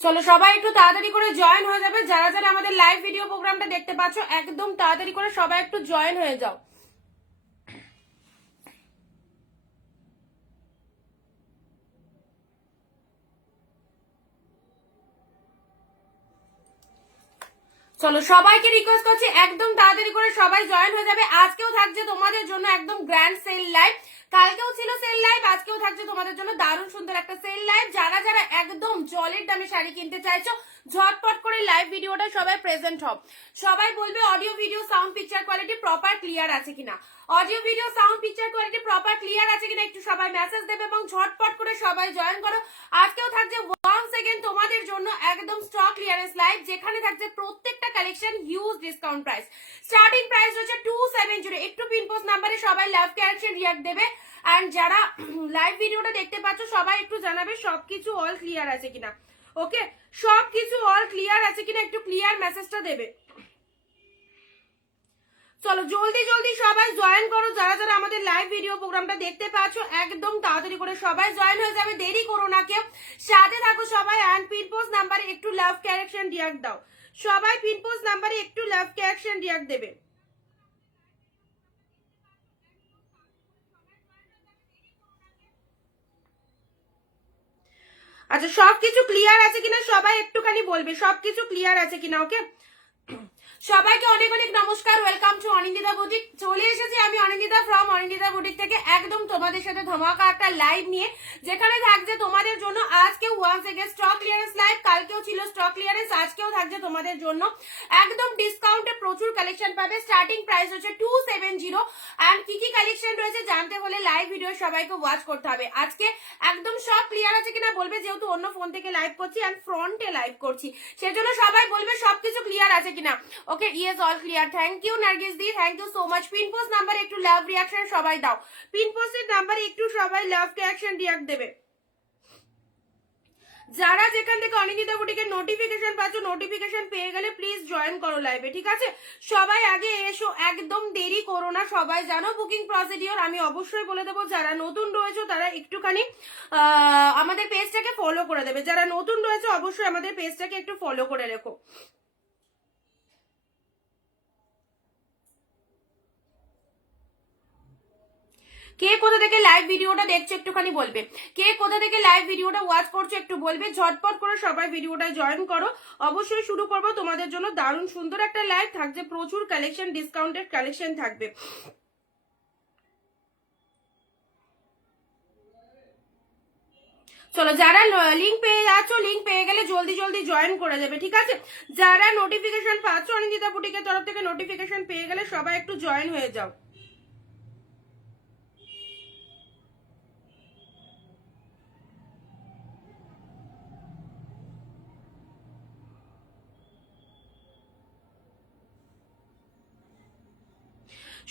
চলো সবাই একটু তাড়াতাড়ি করে জয়েন হয়ে যাবে। যারা যারা আমাদের লাইভ ভিডিও প্রোগ্রামটা দেখতে পাচ্ছ একদম তাড়াতাড়ি করে সবাই একটু জয়েন হয়ে যাও। চলো সবাইকে রিকোয়েস্ট করছি একদম তাড়াতাড়ি করে সবাই জয়েন হয়ে যাবে। আজকেও থাকছে তোমাদের জন্য একদম গ্র্যান্ড সেল লাইভ, কালকেও ছিল সেল লাইভ, আজকেও থাকছে তোমাদের জন্য দারুণ সুন্দর একটা সেল লাইভ। যারা যারা একদম জলের দামে শাড়ি কিনতে চাইছো ঝটপট করে লাইভ ভিডিওটা সবাই প্রেজেন্ট হও। সবাই বলবে audio video sound picture quality proper clear আছে কিনা, audio video sound picture quality proper clear আছে কিনা একটু সবাই মেসেজ দেবে এবং ঝটপট করে সবাই জয়েন করো। আজকেও থাকছে 1 সেকেন্ড তোমাদের জন্য একদম স্টক ক্লিয়ারেন্স লাইভ, যেখানে থাকছে প্রত্যেকটা collection huge discount price. Starting price হচ্ছে 270। একটু পিন পোস্ট নাম্বারে সবাই লাইভ কালেকশন রিয়াক্ট দেবে। এন্ড যারা লাইভ ভিডিওটা দেখতে পাচ্ছ সবাই একটু জানাবে সবকিছু অল ক্লিয়ার আছে কিনা। ওকে, সবকিছু অল ক্লিয়ার আছে কিনা একটু ক্লিয়ার মেসেজটা দেবে। চলো জলদি জলদি সবাই জয়েন করো। যারা যারা আমাদের লাইভ ভিডিও প্রোগ্রামটা দেখতে পাচ্ছ একদম তাড়াতাড়ি করে সবাই জয়েন হয়ে যাবে, দেরি করো না কেউ, সাথে থাকো সবাই। এন্ড পিন পোস্ট নাম্বারে একটু লাভ কারেকশন রিয়াক্ট দাও, সবাই পিন পোস্ট নাম্বারে একটু লাভ কারেকশন রিয়াক্ট দেবে। আচ্ছা সবকিছু ক্লিয়ার আছে কিনা সবাই একটুখানি বলবে, সবকিছু ক্লিয়ার আছে কিনা। ওকে, সবাইকে অনেক অনেক নমস্কার, ওয়েলকাম টু অনিন্দিতা বুটিক। চলে এসেছি আমি অনিন্দিতা ফ্রম অনিন্দিতা বুটিক থেকে একদম তোমাদের সাথে ধামাকা একটা লাইভ নিয়ে, যেখানে থাকছে তোমাদের জন্য আজকে once again stock clearance live. কালকেও ছিল স্টক ক্লিয়ারেন্স, আজকেও থাকছে তোমাদের জন্য একদম ডিসকাউন্টে প্রচুর কালেকশন পাবে। স্টার্টিং প্রাইস হচ্ছে 270। এন্ড কি কি কালেকশন রয়েছে জানতে হলে লাইভ ভিডিও সবাইকে ওয়াচ করতে হবে। আজকে একদম সব ক্লিয়ার আছে কিনা বলবে, যেহেতু অন্য ফোন থেকে লাইভ করছি এন্ড ফ্রন্টে লাইভ করছি সেজন্য সবাই বলবে সবকিছু ক্লিয়ার আছে কিনা। Okay, yes all clear. Thank you Nargis di, thank you so much. Pin post নাম্বারে একটু লাভ রিয়াকশন সবাই দাও, পিন পোস্টের নাম্বারে একটু সবাই লাভ রিয়াকশন রিয়াক্ট দেবে। যারা যেখান থেকে অনিন্দিতা বুটিকের নোটিফিকেশন পাচ্ছ নোটিফিকেশন পেয়ে গেলে প্লিজ জয়েন করো লাইভে, ঠিক আছে? সবাই আগে এসো, একদম দেরি করো না। সবাই জানো বুকিং প্রসিডিওর, আমি অবশ্যই বলে দেবো। যারা নতুন রয়েছে তারা একটুখানি আমাদের পেজটাকে ফলো করে দেবে। যারা নতুন রয়েছে অবশ্যই আমাদের পেজটাকে একটু ফলো করে রেখো। কে কোথা থেকে লাইভ ভিডিওটা দেখছো একটুখানি বলবে, কে কোথা থেকে লাইভ ভিডিওটা ওয়াচ করছো একটু বলবে। ঝটপট করে সবাই ভিডিওটা জয়েন করো। অবশ্যই শুরু করবো তোমাদের জন্য দারুণ সুন্দর একটা লাইভ, থাকছে প্রচুর কালেকশন, ডিসকাউন্টেড কালেকশন থাকবে। চলো যারা লিঙ্ক পেয়ে যাচ্ছ, লিঙ্ক পেয়ে গেলে জলদি জলদি জয়েন করে যাবে, ঠিক আছে? যারা নোটিফিকেশন পাচ্ছ অনিন্দিতা বুটিকের তরফ থেকে নোটিফিকেশন পেয়ে গেলে সবাই একটু জয়েন হয়ে যাও।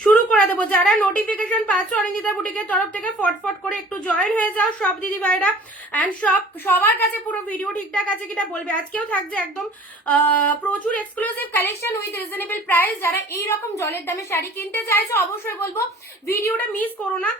শুরু করে দেবো। যারা নোটিফিকেশন পাচ্ছ অনিন্দিতা বুটিকের তরফ থেকে ফটফট করে একটু জয়েন হয়ে যাও সব দিদি ভাইরা। এন্ড সবার কাছে পুরো ভিডিও ঠিকঠাক আছে কিনা বলবে। আজকেও থাকছে একদম প্রচুর exclusive collection with reasonable price. যারা এইরকম জলের দামে শাড়ি কিনতে চাইছো অবশ্যই বলবো ভিডিওটা মিস করো না,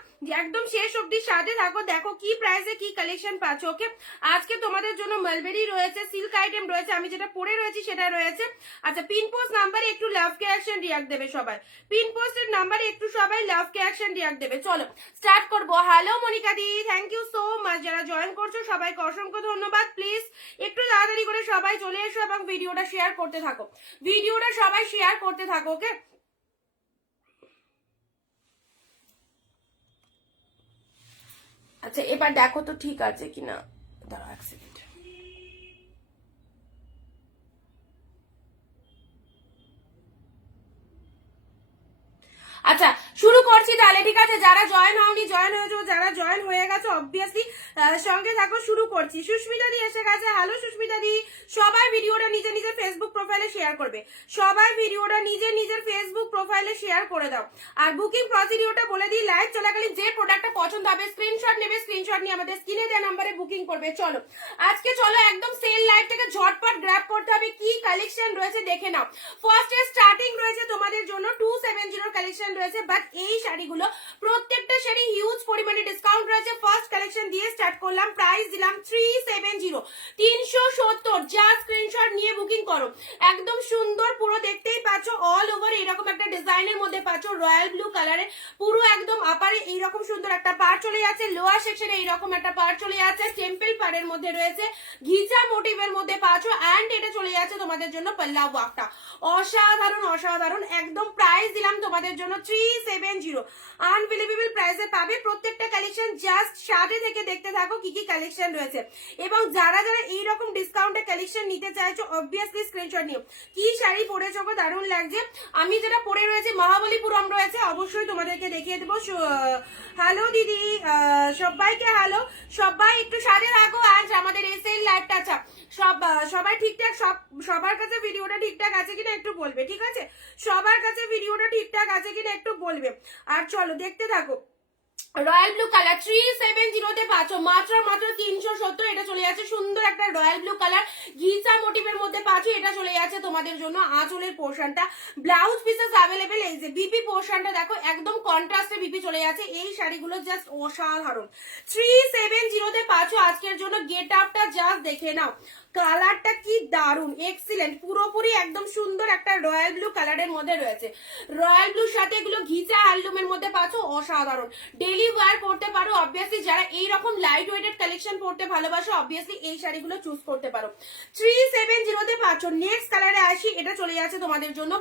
একদম শেষ অব্দি সাথে থাকো, দেখো কি প্রাইসে কি কালেকশন পাচ্ছ। ওকে, আজকে তোমাদের জন্য মালবেরি রয়েছে, সিল্ক আইটেম রয়েছে, আমি যেটা পরে রয়েছি সেটা রয়েছে। আচ্ছা পিন পোস্ট নাম্বারে একটু লাভ কে অ্যাকশন রিয়াক্ট দেবে সবাই, পিন পোস্টের নাম্বারে একটু সবাই লাভ কে অ্যাকশন রিয়াক্ট দেবে। চলো স্টার্ট করবো। Hello Monica di, thank you so much. যারা জয়েন করছো সবাইকে অসংখ্য ধন্যবাদ। প্লিজ একটু তাড়াতাড়ি করে সবাই চলে এসো এবং ভিডিওটা শেয়ার করতে থাকো, ভিডিওটা সবাই শেয়ার করতে থাকো। ওকে, আচ্ছা এবার দেখো তো ঠিক আছে কিনা, দাঁড়াও এক সেকেন্ড। আচ্ছা শুরু করছি তাহলে, ঠিক আছে? যারা জয়েন হওনি জয়েন হয়েছো, যারা জয়েন হয়ে গেছো অবভিয়াসলি সঙ্গে থাকো। শুরু করছি। সুস্মিতা দি এসে গেছে, হ্যালো সুস্মিতা দি। সবাই ভিডিওটা নিজে নিজে ফেসবুক প্রোফাইলে শেয়ার করবে, সবাই ভিডিওটা নিজের নিজের ফেসবুক প্রোফাইলে শেয়ার করে দাও। আর বুকিং প্রসিডিওরটা বলে দিই, লাইভ চলাকালীন যে প্রোডাক্টটা পছন্দ হবে স্ক্রিনশট নেবে, স্ক্রিনশট নিয়ে আমাদের স্ক্রিনে দেওয়া নাম্বারে বুকিং করবে। চলো আজকে চলো একদম সেল লাইভ থেকে ঝটপট গ্র্যাব করতে হবে, কি কালেকশন রয়েছে দেখে নাও। ফার্স্টে স্টার্টিং রয়েছে তোমাদের জন্য 270 কালেকশন রয়েছে, বাট এই শাড়িগুলো প্রত্যেকটা শাড়ি হিউজ পরিমাণে ডিসকাউন্ট রয়েছে। ফার্স্ট কালেকশন দিয়ে স্টার্ট করলাম, প্রাইস দিলাম 370, 370। যা স্ক্রিনশট নিয়ে বুকিং করো, একদম সুন্দর পুরো দেখতেই পাচ্ছ অল ওভার এরকম একটা ডিজাইনের মধ্যে পাচ্ছ, রয়্যাল ব্লু কালারে পুরো একদম আপারে এইরকম সুন্দর একটা পার চলে যাচ্ছে, লোয়ার সেকশনে এইরকম একটা পার চলে যাচ্ছে, টেম্পল পাড়ের মধ্যে রয়েছে, ঘিচা মোটিভের মধ্যে পাচ্ছ, অ্যান্ড এটা চলে যাচ্ছে তোমাদের জন্য পাল্লা ওয়ার্কটা। অসাধারণ অসাধারণ, একদম প্রাইস দিলাম তোমাদের জন্য 370, আনবিলিভেবল প্রাইসে পাবে প্রত্যেকটা কালেকশন। জাস্ট সাথে থেকে দেখতে থাকো কি কি কালেকশন রয়েছে, এবং যারা যারা এইরকম ডিসকাউন্টে কালেকশন নিতে চাইছো অবভিয়াসলি স্ক্রিনশট নিও। কি শাড়ি পরেছো গো, দারুণ লাগছে। আমি যেটা পরে রয়েছে মহাবলীপুরম রয়েছে, অবশ্যই তোমাদেরকে দেখিয়ে দেবো। হ্যালো দিদি, সবাইকে হ্যালো, সবাই একটু সাজে থাকো। আজ আমাদের এই সেল লাইভটা সবাই ঠিকঠাক, সবার কাছে ভিডিওটা ঠিকঠাক আছে কিনা একটু বলবে, ঠিক আছে? সবার কাছে ভিডিওটা ঠিকঠাক আছে কিনা একটু বলবে। আর চলো দেখতে থাকো। রয়্যাল ব্লু কালার 370 পাচ্ছ মাত্র 370। এটা চলে যাচ্ছে সুন্দর একটা রয়্যাল ব্লু কালার ঘিচা মোটিভের মধ্যে পাচ্ছ। এটা চলে যাচ্ছে তোমাদের জন্য আঁচলের পোর্শনটা, ব্লাউজ পিসেস অ্যাভেলেবেল। এই যে বিপি পোর্শনটা দেখো, একদম কন্ট্রাস্টে বিপি চলে যাচ্ছে। এই শাড়িগুলো জাস্ট অসাধারণ, 370 পাচ্ছ আজকের জন্য। গেট আপটা জাস্ট দেখে নাও, কালারটা কি দারুন, এক্সিলেন্ট, পুরোপুরি একদম সুন্দর একটা রয়্যাল ব্লু কালারের মধ্যে রয়েছে। রয়্যাল ব্লুর সাথে এগুলো ঘিচা হ্যান্ডলুমের মধ্যে পাচ্ছ, অসাধারণ। ডেইলি ওয়্যার করতে পারো, অবভিয়াসলি যারা এইরকম লাইট ওয়েটেড কালেকশন পড়তে ভালোবাসো অবভিয়াসলি এই শাড়িগুলো চুজ করতে পারো। 370 পাচ্ছ। নেক্সট কালারে আসি, এটা চলে যাচ্ছে তোমাদের জন্য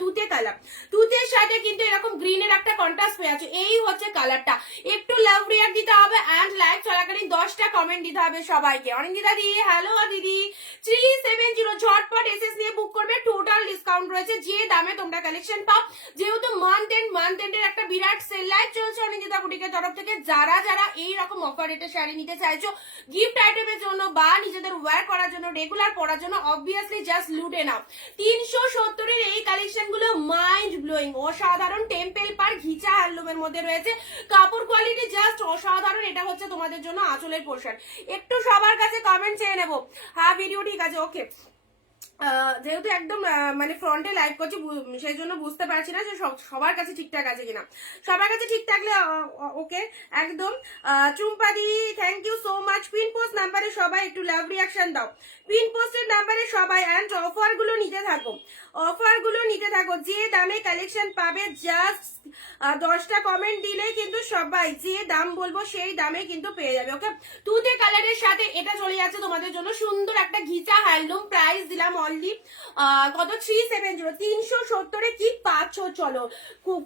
তুতে কালার। তুতের সাথে কিন্তু এরকম গ্রিনের একটা কন্ট্রাস্ট হয়ে আছে, এই হচ্ছে কালারটা। একটু লাভ রিয়াক্ট দিতে হবে, অ্যান্ড লাইভ চলাকালীন 10টা কমেন্ট দিতে হবে সবাইকে। অনিন্দিতা দি হ্যালো দিদি। 370 ঝটপট এসএস নিয়ে বুক করবে, টোটাল ডিসকাউন্ট রয়েছে যে দামে তোমরা কালেকশন পাও। যেহেতু মান্থ এন্ডের একটা বিরাট সেল লাইভ চলছে অনিন্দিতা বুটিকের তরফ থেকে, যারা যারা এই রকম অফার রেটে শাড়ি নিতে চাইছো গিফট আইটেমের জন্য বা নিজেদের ওয়্যার করার জন্য, রেগুলার পরার জন্য, অবভিয়াসলি জাস্ট লুটে নাও। 370 এর এই কালেকশন গুলো মাইন্ড ব্লোয়িং, অসাধারণ। টেম্পল পার ঘিচা হ্যান্ডলুমের মধ্যে রয়েছে, কাপড় কোয়ালিটি জাস্ট অসাধারণ। এটা হচ্ছে তোমাদের জন্য আঁচলের পোর্শন। একটু সবার কাছে কমেন্ট চেয়ে নেবো। হ্যাঁ ভিডিও ঠিক আছে, ওকে। যেহেতু একদম মানে ফ্রন্টে লাইভ করছি সেই জন্য বুঝতে পারছি না যে সবার কাছে ঠিকঠাক আছে কিনা। সবার কাছে ঠিক থাকলে ওকে একদম। Chumpadi thank you so much. Pin post নাম্বারে সবাই একটু লাভ রিয়াকশন দাও, পিন পোস্টের নাম্বারে সবাই। অ্যান্ড অফারগুলো নিতে থাকো, অফারগুলো নিতে থাকো। যে দামে কালেকশন পাবে জাস্ট 10টা কমেন্ট দিলেই কিন্তু সবাই যে দাম বলবো সেই দামে কিন্তু পেয়ে যাবে, ওকে। তুতে কালারের সাথে এটা চলে যাচ্ছে তোমাদের জন্য সুন্দর একটা ঘিচা হ্যান্ডলুম। প্রাইস দিলাম অনলি কত, 370। 370 কি পাচ্ছ, চলো।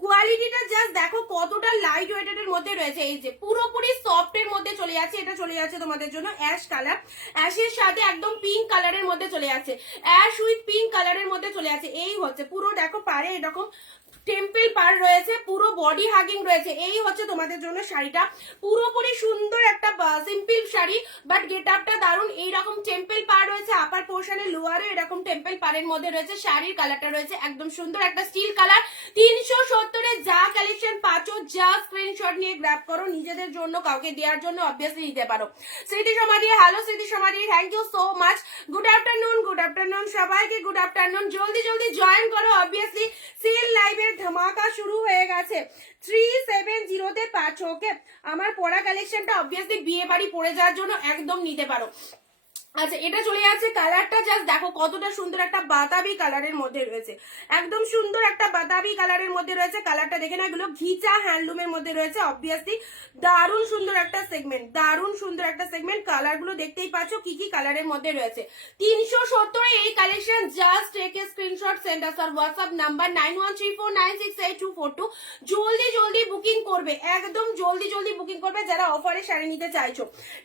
কোয়ালিটিটা জাস্ট দেখো কতটা লাইট ওয়েটেড এর মধ্যে রয়েছে। এই যে পুরোপুরি সফট এর মধ্যে চলে যাচ্ছে। এটা চলে যাচ্ছে তোমাদের জন্য অ্যাশ কালার, অ্যাশের সাথে একদম পিঙ্ক কালারের মধ্যে চলে যাচ্ছে, অ্যাশ উইথ পিঙ্ক কালারের মধ্যে চলে যাচ্ছে। এই হচ্ছে পুরো দেখো পারে এরকম টেম্পল পার রয়েছে, পুরো বডি হাগিং রয়েছে। এই হচ্ছে তোমাদের জন্য শাড়িটা, পুরোপুরি সুন্দর একটা সিম্পল শাড়ি, বাট গেট আপটা দারুন। এইরকম টেম্পল পার রয়েছে আপার পোর্শনে, লোয়ারে এরকম টেম্পল পারের মধ্যে রয়েছে। শাড়ির কালারটা রয়েছে একদম সুন্দর একটা স্টিল কালার। 370 এ যা কালেকশন পাচ্ছ যা স্ক্রিনশট নিয়ে গ্র্যাব করো, নিজেদের জন্য কাউকে দেওয়ার জন্য অবভিয়াসলি নিতে পারো। স্মৃতি সমাধি hello, Smriti Samadhi thank you so much. Good afternoon, good afternoon সবাইকে, গুড আফটারনুন। জলদি জলদি জয়েন করো, অবভিয়াসলি সেল লাইভের ধামাকা শুরু হয়ে গেছে। 370 পাচ্ছ, ওকে। আমার পরা কালেকশনটা অবভিয়াসলি বিয়ে বাড়ি পরে যাওয়ার জন্য একদম নিতে পারো। আচ্ছা এটা চলে যাচ্ছে, কালারটা জাস্ট দেখো কতটা সুন্দর একটা বাতাবি কালারের মধ্যে রয়েছে, একদম সুন্দর একটা বাতাবি কালারের মধ্যে রয়েছে। কালারটা দেখে না, এগুলো ঘিচা হ্যান্ডলুমের মধ্যে রয়েছে, অবভিয়াসলি দারুণ সুন্দর একটা সেগমেন্ট, দারুণ সুন্দর একটা সেগমেন্ট। কালারগুলো দেখতেই পাচ্ছ কি কি কালারের মধ্যে রয়েছে। 370 এই collection, just take a screenshot, send us our WhatsApp number 9134968242। জলদি জলদি বুকিং করবে, একদম জলদি জলদি বুকিং করবে যারা অফারে শাড়ি নিতে চাইছো।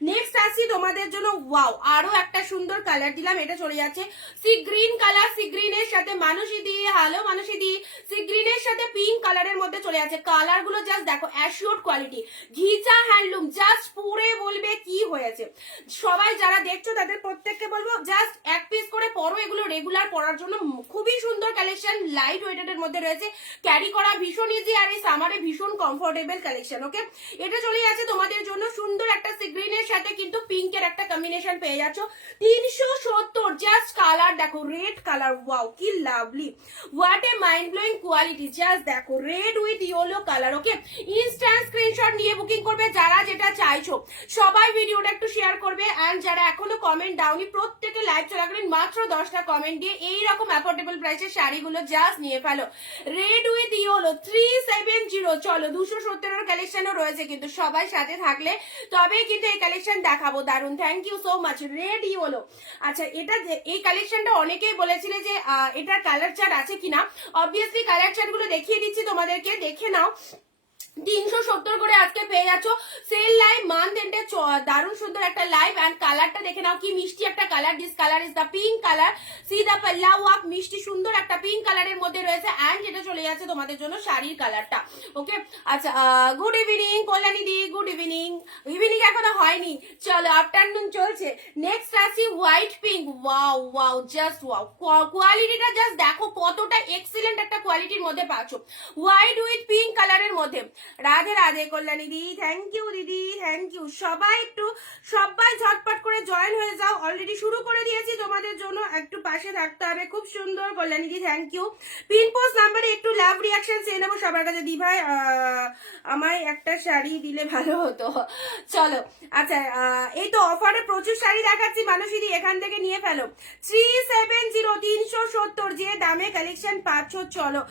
নেক্সট আসছি তোমাদের জন্য, ওয়াও, আরো একটা সুন্দর কালার দিলাম, এটা চলে যাচ্ছে সি গ্রিন কালার, সি গ্রিনের সাথে মানুষই দি, হ্যালো মানুষই দি, সি গ্রিনের সাথে পিঙ্ক কালারের মধ্যে চলে যাচ্ছে। কালার গুলো জাস্ট দেখো, অ্যাশিওর কোয়ালিটি, ঘিচা হ্যান্ডলুম, জাস্ট পরে বলবে কি হয়েছে। সবাই যারা দেখছো তাদের প্রত্যেককে বলবো জাস্ট এক পিস করে পরো, এগুলো রেগুলার পরার জন্য খুবই সুন্দর কালেকশন, লাইট ওয়েটেড এর মধ্যে রয়েছে, ক্যারি করা ভীষণ ইজি, আর এই সামারে ভীষণ কমফোর্টেবল কালেকশন। ওকে, এটা চলে যাচ্ছে তোমাদের জন্য সুন্দর একটা সি গ্রিনের সাথে কিন্তু পিঙ্কের একটা কম্বিনেশন পেয়ে যাচ্ছ 370। জাস্ট কালার দেখো, রেড কালার, ওয়াও কি lovely, what a mind blowing quality, just দেখো red with yellow colour. Okay, instant screenshot নিয়ে বুকিং করবে যারা যেটা চাইছো, সবাই ভিডিওটা একটু শেয়ার করবে, এন্ড যারা এখনো কমেন্ট দাওনি প্রত্যেকে লাইভ চলাকালীন মাত্র 10টা কমেন্ট দিয়ে এইরকম অ্যাফোর্ডেবল প্রাইসের শাড়িগুলো জাস্ট নিয়ে ফেলো। Red with yellow 370। চলো 270 এর কালেকশনও রয়েছে, কিন্তু সবাই সাথে থাকলে তবেই কিন্তু এই কালেকশন দেখাবো। দারুন, thank you so much. Red yellow, আচ্ছা এটা এই কালেকশনটা অনেকেই বলেছিলে যে এটার কালার চার্ট আছে কিনা, অবভিয়াসলি কালার চার্ট গুলো দেখিয়ে দিচ্ছি তোমাদেরকে, দেখে নাও। 370 করে আজকে পেয়ে যাচ্ছ। সেল লাইভ মান্থ এন্ডে দারুণ সুন্দর একটা লাইভ, এন্ড কালারটা দেখে নাও কি মিষ্টি একটা colour. This colour is the pink colour, see the পাল্লা ওয়ার্ক, মিষ্টি সুন্দর একটা পিঙ্ক কালারের মধ্যে রয়েছে, এন্ড যেটা চলে যাচ্ছে তোমাদের জন্য শাড়ির কালারটা। ওকে, আচ্ছা গুড ইভিনিং কল্যাণী দি, গুড ইভিনিং। ইভিনিং এখনো হয়নি, চলো আফটারনুন চলছে। নেক্সট আসি white pink, wow wow just wow, কোয়ালিটিটা জাস্ট দেখো কতটা এক্সিলেন্ট একটা কোয়ালিটির মধ্যে পাচ্ছ, হোয়াইট উইথ পিঙ্ক কালারের মধ্যে। রাধে রাধে কল্যাণী দি, থ্যাংক ইউ দিদি, থ্যাংক ইউ। সবাই ঝটপট করে জয়েন হয়ে যাও, অলরেডি শুরু করে দিয়েছি তোমাদের জন্য, একটু পাশে থাকতে হবে। খুব সুন্দর Kalyani di, thank you. Pin post নাম্বারে একটু লাভ রিয়াকশন চেয়ে নেবো সবার কাছে। দি ভাই আমায় একটা শাড়ি দিলে ভালো হতো। চলো আচ্ছা, এই তো অফারে প্রচুর শাড়ি দেখাচ্ছি মানুষই দি, এখান থেকে নিয়ে ফেলো। 370, 370 যে দামে কালেকশন পাচ্ছ, চলো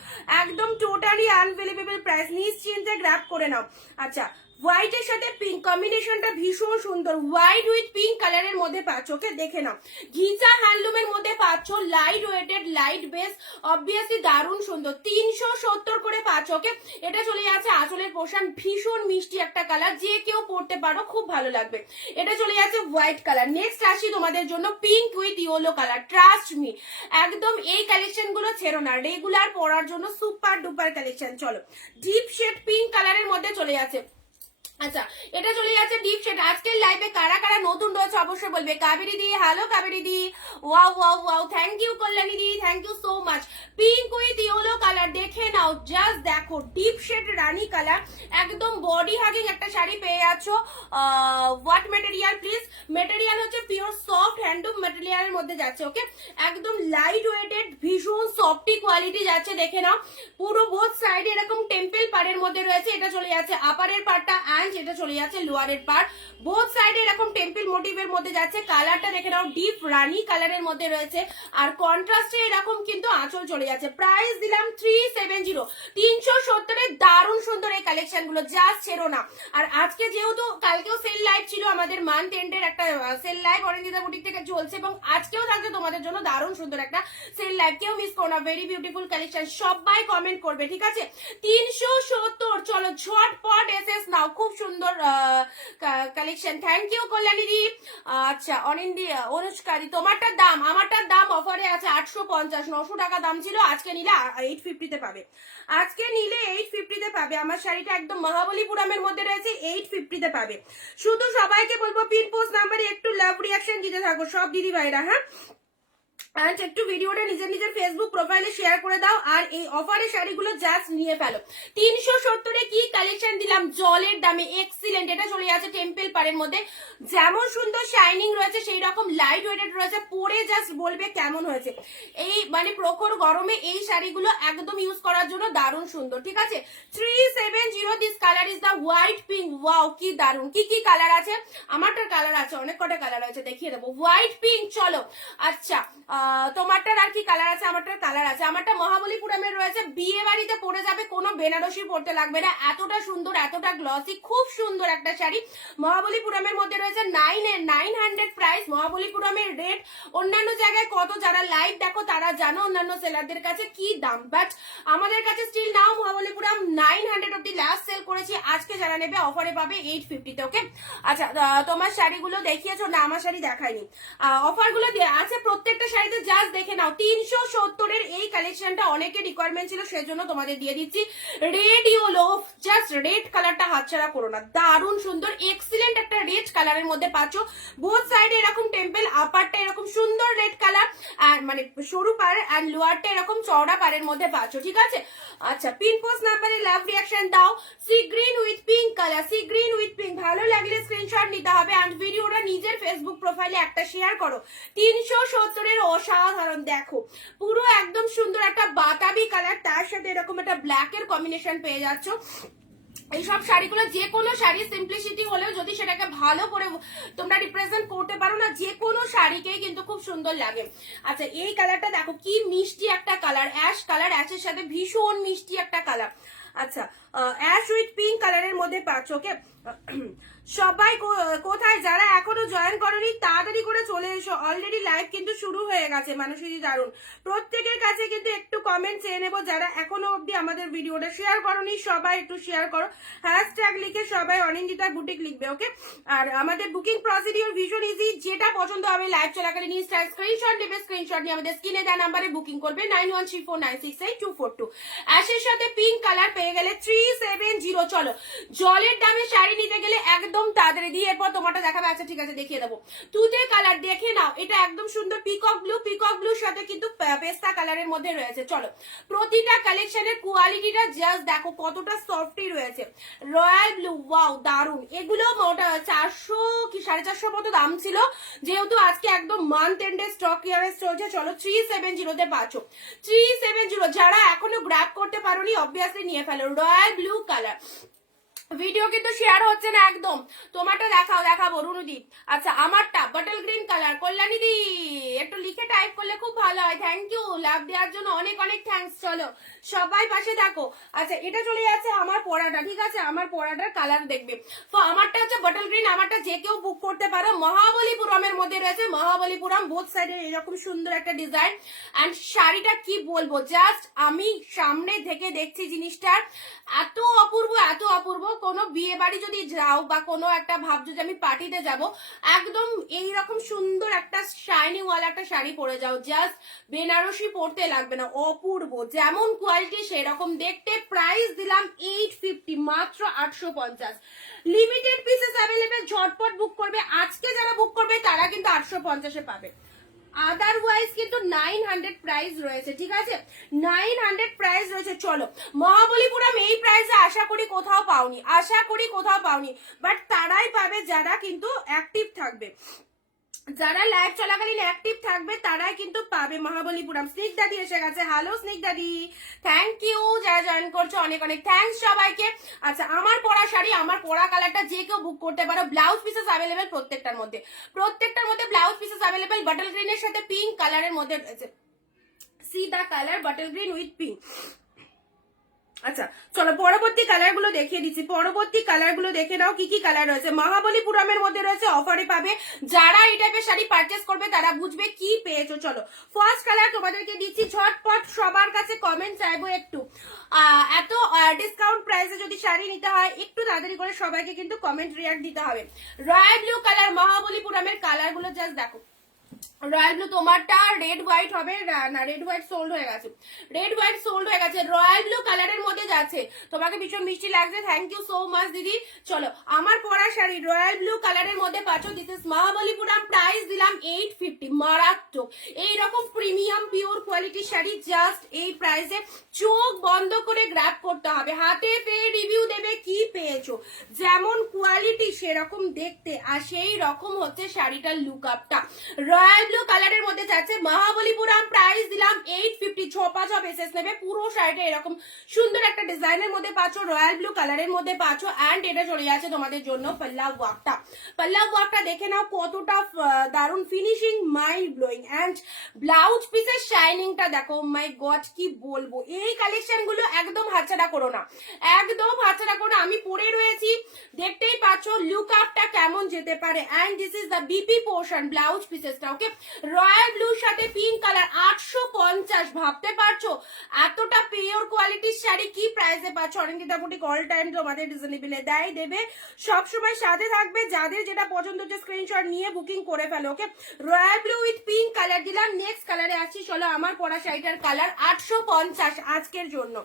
একদম টোটালি আনবিলিভেবল প্রাইস, নিশ্চিন্তে গ্র্যাব করে নাও। আচ্ছা, হোয়াইটের সাথে পিঙ্ক কম্বিনেশনটা ভীষণ সুন্দর, হোয়াইট উইথ পিঙ্ক কালারের মধ্যে পাচ্ছ। ওকে, দেখে নাও, ঘিচা হ্যান্ডলুমের মধ্যে পাচ্ছ, light weighted, light base, obviously দারুণ সুন্দর। 370 করে পাচ্ছ। ওকে, এটা চলে যাচ্ছে আঁচলের পোর্শন, ভীষণ মিষ্টি একটা কালার, যে কেউ পরতে পারো, খুব ভালো লাগবে। এটা চলে যাচ্ছে হোয়াইট কালার। নেক্সট আসি তোমাদের জন্য pink with yellow colour, trust me একদম এই কালেকশন গুলো ছেড়ো না, রেগুলার পরার জন্য সুপার ডুপার কালেকশন। চলো ডিপ শেড পিঙ্ক কালারের মধ্যে চলে যাচ্ছে। আচ্ছা, এটা চলে যাচ্ছে ডিপ শেড। আজকের লাইভে কারা কারা নতুন রয়েছে অবশ্যই বলবে। Kaveri di, hello Kaveri di, wow wow wow, thank you Kalyani di, thank you so much. Pink with yellow colour দেখে নাও, জাস্ট দেখো ডিপ শেড রানী কালার, একদম বডি হাগিং একটা শাড়ি পেয়ে যাচ্ছ। What material please? মেটেরিয়াল হচ্ছে পিওর সফট হ্যান্ডলুম মেটেরিয়ালের মধ্যে যাচ্ছে। ওকে, একদম লাইট ওয়েটেড, ভীষণ সফটি কোয়ালিটি যাচ্ছে, দেখে নাও। পুরো বোথ সাইডে এরকম টেম্পল পাড়ের মধ্যে রয়েছে, এটা চলে যাচ্ছে আপারের পার্টটা, যেটা চলে যাচ্ছে লোয়ারের পার্ট, বোথ সাইডে এরকম টেম্পল মোটিভের মধ্যে যাচ্ছে। কালারটা দেখে নাও, ডিপ রানী কালারের মধ্যে রয়েছে, আর কন্ট্রাস্টে এরকম কিন্তু আঁচল চলে যাচ্ছে। প্রাইস দিলাম 370, 370 এর দারুণ সুন্দর এই কালেকশন গুলো, জাস্ট ছেড়ো না। আর আজকে যেহেতু কালকেও সেল লাইভ ছিল, আমাদের মান্থ এন্ডের একটা সেল লাইভ অরেঞ্জিতা বুটিক থেকে চলছে, এবং আজকেও থাকছে তোমাদের জন্য দারুণ সুন্দর একটা সেল লাইভ, কেউ মিস করো না। ভেরি বিউটিফুল কালেকশন, সবাই কমেন্ট করবে, ঠিক আছে? 370, চলো ঝটপট এসএস নাও, খুব সুন্দর কালেকশন। থ্যাংক ইউ কল্যাণী দি। আচ্ছা অনিন্দি, অনুষ্কারি, তোমারটার দাম, আমারটার দাম অফারে আছে 850, 900 টাকা দাম ছিল, আজকে নিলে 850 তে পাবে, আজকে নিলে 850 তে পাবে। আমার শাড়িটা একদম মহাবলীপুরমের মধ্যে রয়েছে, 850 তে পাবে। শুধু সবাইকে বলবো পিন পোস্ট নাম্বারে একটু লাভ রিয়াকশন দিতে থাকো সব দিদি ভাইরা, হ্যাঁ, আর একটু ভিডিওটা নিজের ফেসবুক প্রোফাইলে শেয়ার করে দাও, আর এই অফারের শাড়িগুলো জাস্ট নিয়ে ফেলো। 370 কি কালেকশন দিলাম জলের দামে, এক্সিলেন্ট। এটা চলে যাচ্ছে টেম্পল পাড়ের মধ্যে, যেমন সুন্দর শাইনিং রয়েছে সেই রকম লাইট ওয়েটেড রয়েছে, পরে জাস্ট বলবে কেমন হয়েছে। এই মানে প্রখর গরমে এই শাড়িগুলো একদম ইউজ করার জন্য দারুণ সুন্দর, ঠিক আছে? 370, this colour is the white pink, wow কি দারুণ। কি কি কালার আছে? আমারটার কালার আছে, অনেক কটা কালার আছে, দেখিয়ে দেবো। হোয়াইট পিঙ্ক, চলো আচ্ছা তোমারটার আর কি কালার আছে, আমারটার কালার আছে। আমারটা মহাবলীপুরমের রয়েছে, বিয়ে বাড়িতে পরে যাবে, কোনো বেনারসি পরতে লাগবে না, এতটা সুন্দর এতটা গ্লসি, খুব সুন্দর একটা শাড়ি। মহাবলীপুরমের মধ্যে রয়েছে 900 প্রাইস। মহাবলীপুরমের রেট অন্যান্য জায়গায় কত, যারা লাইভ দেখো তারা জানো অন্যান্য সেলারদের কাছে কি দাম, বাট আমাদের কাছে স্টিল নাও মহাবলীপুরম 900 অব্দি লাস্ট সেল করেছি। আজকে যারা নেবে অফারে পাবে 850 তে। ওকে, আচ্ছা তোমার শাড়িগুলো দেখিয়েছো না? আমার শাড়ি দেখাইনি। অফার গুলো আছে প্রত্যেকটা শাড়িতে, জাস্ট দেখে নাও। 370 এর এই কালেকশনটা অনেকের রিকোয়ারমেন্ট ছিল, সেজন্য তোমাদের দিয়ে দিচ্ছি। রেড ইয়েলো, জাস্ট রেড কালারটা হাতছাড়া করো না, দারুণ সুন্দর এক্সিলেন্ট একটা রেড কালারের মধ্যে পাচ্ছ। বোথ সাইডে এরকম টেম্পল, আপারটা এরকম সুন্দর রেড কালার, আর মানে সরু পার, আর লোয়ারটা এরকম চওড়া পারের মধ্যে পাচ্ছ, ঠিক আছে। আচ্ছা, পিন পোস্ট নাম্বারে লাভ রিয়াকশন দাও। Sea green with pink colour, sea green with pink, ভালো লাগলে স্ক্রিনশট নিতে হবে এন্ড ভিডিওটা নিজের ফেসবুক প্রোফাইলে একটা শেয়ার করো। 370 এর অসাধারণ, দেখো পুরো একদম সুন্দর একটা বাতাবি কালার, তার সাথে এরকম একটা ব্ল্যাক এর কম্বিনেশন পেয়ে যাচ্ছ। এইসব শাড়িগুলো যে কোনো শাড়ি সিম্পলিসিটি হলেও যদি সেটাকে ভালো করে তোমরা রিপ্রেজেন্ট করতে পারো না, যে কোনো শাড়িকেই কিন্তু খুব সুন্দর লাগে। আচ্ছা, এই কালারটা দেখো কি মিষ্টি একটা কালার, অ্যাশ কালার, অ্যাশের সাথে ভীষণ মিষ্টি একটা কালার। আচ্ছা, অ্যাশ উইথ পিঙ্ক কালারের মধ্যে পাচ্ছ। ওকে, সবাই কোথায় যারা এখনো জয়েন করনি তাড়াতাড়ি করে চলে এসো, অলরেডি লাইভ কিন্তু শুরু হয়ে গেছে। মানুষই দারুণ, প্রত্যেকের কাছে কিন্তু একটু কমেন্ট চেয়ে নেবো, যারা এখনো অব্দি আমাদের ভিডিওটা শেয়ার করনি সবাই একটু শেয়ার করো, হ্যাশট্যাগ লিখে সবাই অনিন্দিতা বুটিক লিখবে। ওকে, আর আমাদের বুকিং প্রসিডিওর ভীষণ ইজি, যেটা পছন্দ হবে লাইভ চলাকালীন ইনস্টার স্ক্রিনশট নেবে, স্ক্রিনশট নিয়ে আমাদের স্ক্রিনে দেওয়া নাম্বারে বুকিং করবে 9134968242। অ্যাশের সাথে পিঙ্ক কালার পেয়ে গেলে 370। চলো, জলের দামে শাড়ি নিতে গেলে একদম তাড়াতাড়ি দিয়ে, এরপর তোমারটা দেখাবে। আচ্ছা ঠিক আছে, দেখিয়ে দেবো। তুতে কালার দেখে নাও, এটা একদম সুন্দর পিকক ব্লু, পিকক ব্লুর সাথে কিন্তু পেস্তা কালারের মধ্যে রয়েছে। চলো, প্রতিটা কালেকশনের কোয়ালিটিটা জাস্ট দেখো কতটা সফটই রয়েছে। রয়্যাল ব্লু, ওয়াও দারুন, এগুলো মোটা 400 কি 450 মতো দাম ছিল, যেহেতু আজকে একদম মান্থ এন্ডে স্টক ক্লিয়ারেন্স চলছে। চলো, 370 তে পাচ্ছ। 370, যারা এখনো গ্র্যাব করতে পারোনি অবভিয়াসলি নিয়ে ফেলো। রয়্যাল ব্লু কালার, ভিডিও কিন্তু শেয়ার হচ্ছে না একদম, তোমারটা দেখাবো রুনুদি। আচ্ছা, আমারটা বটল গ্রিন কালার, কল্যাণী দি একটু লিখে টাইপ করলে খুব ভালো হয়, থ্যাংক ইউ, লাভ দেওয়ার জন্য অনেক অনেক থ্যাঙ্কস। চলো সবাই পাশে দেখো। আচ্ছা, এটা চলে যাচ্ছে আমার পরাটা, ঠিক আছে, আমার পরাটার কালার দেখবে। তো আমারটা হচ্ছে বটল গ্রিন, আমারটা যে কেউ বুক করতে পারো। মহাবলীপুরমের মধ্যে রয়েছে, মহাবলীপুরম বোথ সাইডে এরকম সুন্দর একটা ডিজাইন, অ্যান্ড শাড়িটা কি বলবো, জাস্ট আমি সামনে থেকে দেখছি জিনিসটার এত অপূর্ব, এত অপূর্ব। কোনো বিয়ে বাড়ি যদি যাও বা কোনো একটা ভাবছো যে আমি পার্টিতে যাব, একদম এইরকম সুন্দর একটা শাইনি ওয়ালা একটা শাড়ি পরে যাও, জাস্ট বেনারসি পরতে লাগবে না, অপূর্ব, যেমন কোয়ালিটি সেরকম দেখতে। প্রাইস দিলাম 850, মাত্র 850। লিমিটেড পিসেস অ্যাভেলেবেল, ঝটপট বুক করবে। আজকে যারা বুক করবে তারা কিন্তু 850 এ পাবে, আদারওয়াইজ কিন্তু 900 প্রাইস রয়েছে, ঠিক আছে, 900 প্রাইস রয়েছে। চলো, মহাবলীপুরম এই প্রাইসে আশা করি কোথাও পাওনি, বাট তারাই পাবে যারা কিন্তু অ্যাক্টিভ থাকবে, যারা লাইভ চলাকালীন অ্যাক্টিভ থাকবে তারাই কিন্তু পাবে মহাবলীপুরম। স্নিক দাদি এসে গেছে, হ্যালো স্নিক দাদি, থ্যাংক ইউ যারা জয়েন করছো, অনেক অনেক থ্যাংকস সবাইকে। আচ্ছা, আমার পরা শাড়ি, আমার পরা কালারটা যে কেউ বুক করতে পারো। ব্লাউজ পিসেস অ্যাভেলেবেল প্রত্যেকটার মধ্যে ব্লাউজ পিসেস অ্যাভেলেবেল। বটল গ্রিনের সাথে পিঙ্ক কালারের মধ্যে রয়েছে, see the colour bottle green with pink. আচ্ছা চলো, পরবর্তী কালার গুলো দেখিয়ে দিচ্ছি, পরবর্তী কালার গুলো দেখে নাও কি কি কালার রয়েছে। মহাবলীপুরমের মধ্যে রয়েছে, অফারে পাবে। যারা এই টাইপের শাড়ি পারচেস করবে তারা বুঝবে কি পেয়েছো। চলো, ফার্স্ট কালার তোমাদেরকে দিচ্ছি, ঝটপট সবার কাছে কমেন্ট চাইবো একটু। এত ডিসকাউন্ট প্রাইসে যদি শাড়ি নিতে হয় একটু তাড়াতাড়ি করে সবাইকে কিন্তু কমেন্ট রিয়াক্ট দিতে হবে। রয়্যাল ব্লু কালার, মহাবলীপুরমের কালার গুলো জাস্ট দেখো। রয়্যাল ব্লু তোমারটা রেড হোয়াইট হবে না, রেড হোয়াইট সোল্ড হয়ে গেছে, রয়্যাল ব্লু কালারের মধ্যে যাচ্ছে, তোমাকে ভীষণ মিষ্টি লাগছে, থ্যাংক ইউ সো মাচ দিদি। চলো, আমার পরা শাড়ি রয়্যাল ব্লু কালারের মধ্যে পাচ্ছ, দিস ইজ মহাবলীপুরম, প্রাইস দিলাম 850, মারাত্মক। এইরকম প্রিমিয়াম পিওর কোয়ালিটির শাড়ি জাস্ট এই প্রাইসে চোখ বন্ধ করে গ্র্যাব করতে হবে, হাতে পেয়ে রিভিউ দেবে কি পেয়েছো, যেমন কোয়ালিটি সেরকম দেখতে, আর সেই রকম হচ্ছে শাড়িটার লুক আপটা। রয়্যাল ব্লু কালারের মধ্যে যাচ্ছে মহাবলীপুরম, প্রাইস দিলাম 850। যদি ছোপা ছ বেসেস নেবে পুরো শাড়িটা এরকম সুন্দর একটা ডিজাইনের মধ্যে পাচ্ছ, রয়্যাল ব্লু কালারের মধ্যে পাচ্ছ। অ্যান্ড এটা চলে যাচ্ছে তোমাদের জন্য পাল্লা ওয়ার্কটা। পাল্লা ওয়ার্কটা দেখে নাও কতটা দারুণ finishing, mind blowing. And blouse পিসের শাইনিংটা দেখো, মাই গড কি বলবো। এই কালেকশন গুলো একদম হাতছাড়া করো না, একদম হাতছাড়া করো না। আমি পরে রয়েছি, দেখতেই পাচ্ছ লুক আপটা কেমন যেতে পারে। And this is the BP portion blouse পিসেসটা। ওকে, রয়্যাল ব্লুর সাথে পিঙ্ক কালার 850। ভাবতে পারছো এতটা পিওর কোয়ালিটির শাড়ি কি প্রাইসে পাচ্ছ? অনেকটা বুটিক অল টাইম তোমাদের রিজনেবলে দেবে, সবসময় সাথে থাকবে। যাদের যেটা পছন্দ হচ্ছে স্ক্রিনশট নিয়ে বুকিং করে ফেলো। Okay, royal blue with pink colour দিলাম। নেক্সট কালারে আসছি, চলো আমার পরা শাড়িটার কালার 850 আজকের জন্য।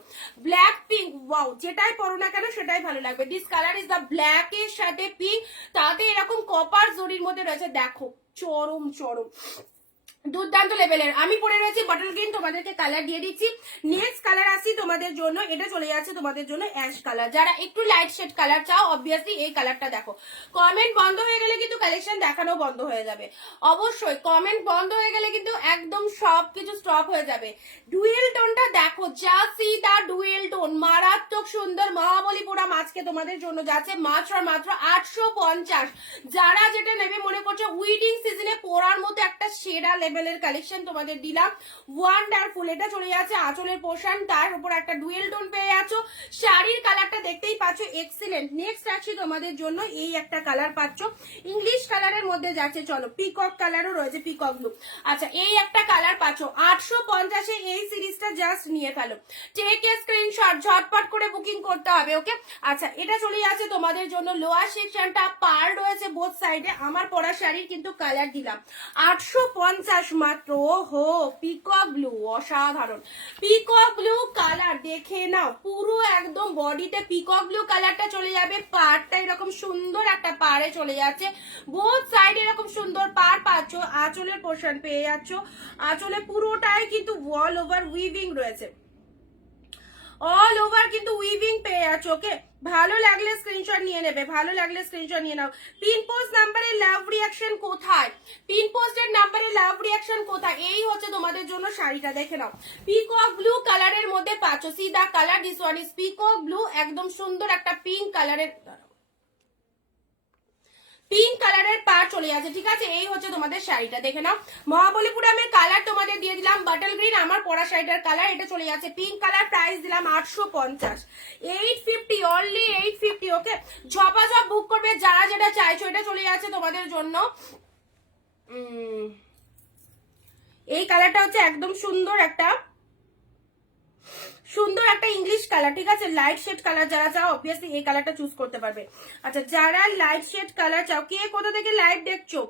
ব্ল্যাক পিঙ্ক, ওয়াও, যেটাই পরো না কেন সেটাই ভালো লাগবে। This colour is the black এর সাথে পিঙ্ক, তাতে এরকম কপার জরির মধ্যে রয়েছে, দেখো চরম চরম দুর্দান্ত লেভেলের। আমি পরে রয়েছি বটল গ্রিন, তোমাদেরকে কালার দিয়ে দিচ্ছি। নেক্সট কালার আসছি তোমাদের জন্য, এটা চলে যাচ্ছে তোমাদের জন্য অ্যাশ কালার। যারা একটু লাইট শেড কালার চাও অবভিয়াসলি এই কালারটা দেখো। কমেন্ট বন্ধ হয়ে গেলে কিন্তু কালেকশন দেখানো বন্ধ হয়ে যাবে, অবশ্যই কমেন্ট বন্ধ হয়ে গেলে কিন্তু একদম সবকিছু স্টপ হয়ে যাবে। ডুয়েল টোনটা দেখো, যা সি দা ডুয়েল টোন, মারাত্মক সুন্দর। মহাবলীপুরম আজকে তোমাদের জন্য যাচ্ছে মাত্র 850। যারা যেটা নেবে মনে করছো উইডিং সিজনে পরার মতো একটা সেরা লেভেলের কালেকশন তোমাদের দিলাম, ওয়ান্ডারফুল। এটা চলে যাচ্ছে আঁচলের পোর্শন, তার উপর একটা ডুয়েল টোন পেয়ে যাচ্ছ। শাড়ির কালারটা দেখতেই পাচ্ছ এক্সিলেন্ট। নেক্সট আসছি তোমাদের জন্য, এই একটা কালার পাচ্ছ ইংলিশ কালারের মধ্যে যাচ্ছে, চলো পিকক কালারও রয়েছে, পিকক ব্লু। আচ্ছা, এই একটা কালার পাচ্ছ 850-এ। এই সিরিজটা জাস্ট নিয়ে ফেলো, টেক এ স্ক্রিনশট, ঝটপট করে বুকিং করতে হবে। ওকে, আচ্ছা এটা চলে যাচ্ছে তোমাদের জন্য লোয়ার সেকশনটা, পার রয়েছে বোথ সাইডে। আমার পরা শাড়ির কিন্তু কালার দিলাম 850 মাত্র। ওহো, পিকক ব্লু, অসাধারণ পিকক ব্লু কালার, দেখে নাও পুরো একদম বডিতে পিকক ব্লু কালারটা চলে যাবে। পাড়টা এরকম সুন্দর একটা পাড়ে চলে যাচ্ছে, বোথ সাইড এরকম সুন্দর পাড় পাচ্ছ। আঁচলের পোর্শন পেয়ে যাচ্ছ, আঁচলে পুরোটাই কিন্তু অল ওভার উইভিং রয়েছে, অল ওভার কিন্তু উইভিং পেয়ে যাচ্ছ। ওকে, ভালো লাগলে স্ক্রিনশট নিয়ে নেবে, ভালো লাগলে স্ক্রিনশট নিয়ে নাও। পিন পোস্ট নাম্বারে লাভ রিয়াকশন কোথায়? পিন পোস্টের নাম্বারে লাভ রিয়াকশন কোথায়? এই হচ্ছে তোমাদের জন্য শাড়িটা, দেখে নাও পিকক ব্লু কালারের মধ্যে পাচ্ছ। See the colour, this one is peacock blue, একদম সুন্দর একটা পিঙ্ক কালারের, পিঙ্ক কালারের পার চলে যাচ্ছে। ঠিক আছে, এই হচ্ছে তোমাদের শাড়িটা, দেখে নাও। মহাবলীপুরমের কালার তোমাদের দিয়ে দিলাম বাটল গ্রিন, আমার পরা শাড়িটার কালার এটা চলে যাচ্ছে পিঙ্ক কালার। প্রাইস দিলাম 850, 850, অনলি 850। ওকে, ঝপাঝপ বুক করবে যারা যেটা চাইছো। এটা চলে যাচ্ছে তোমাদের জন্য, এই কালারটা হচ্ছে একদম সুন্দর একটা ইংলিশ কালার। ঠিক আছে, লাইট শেড কালার যারা চাও অবভিয়াসলি এই কালারটা চুজ করতে পারবে। আচ্ছা, যারা লাইট শেড কালার চাও, কে কোথা থেকে লাইভ দেখছো,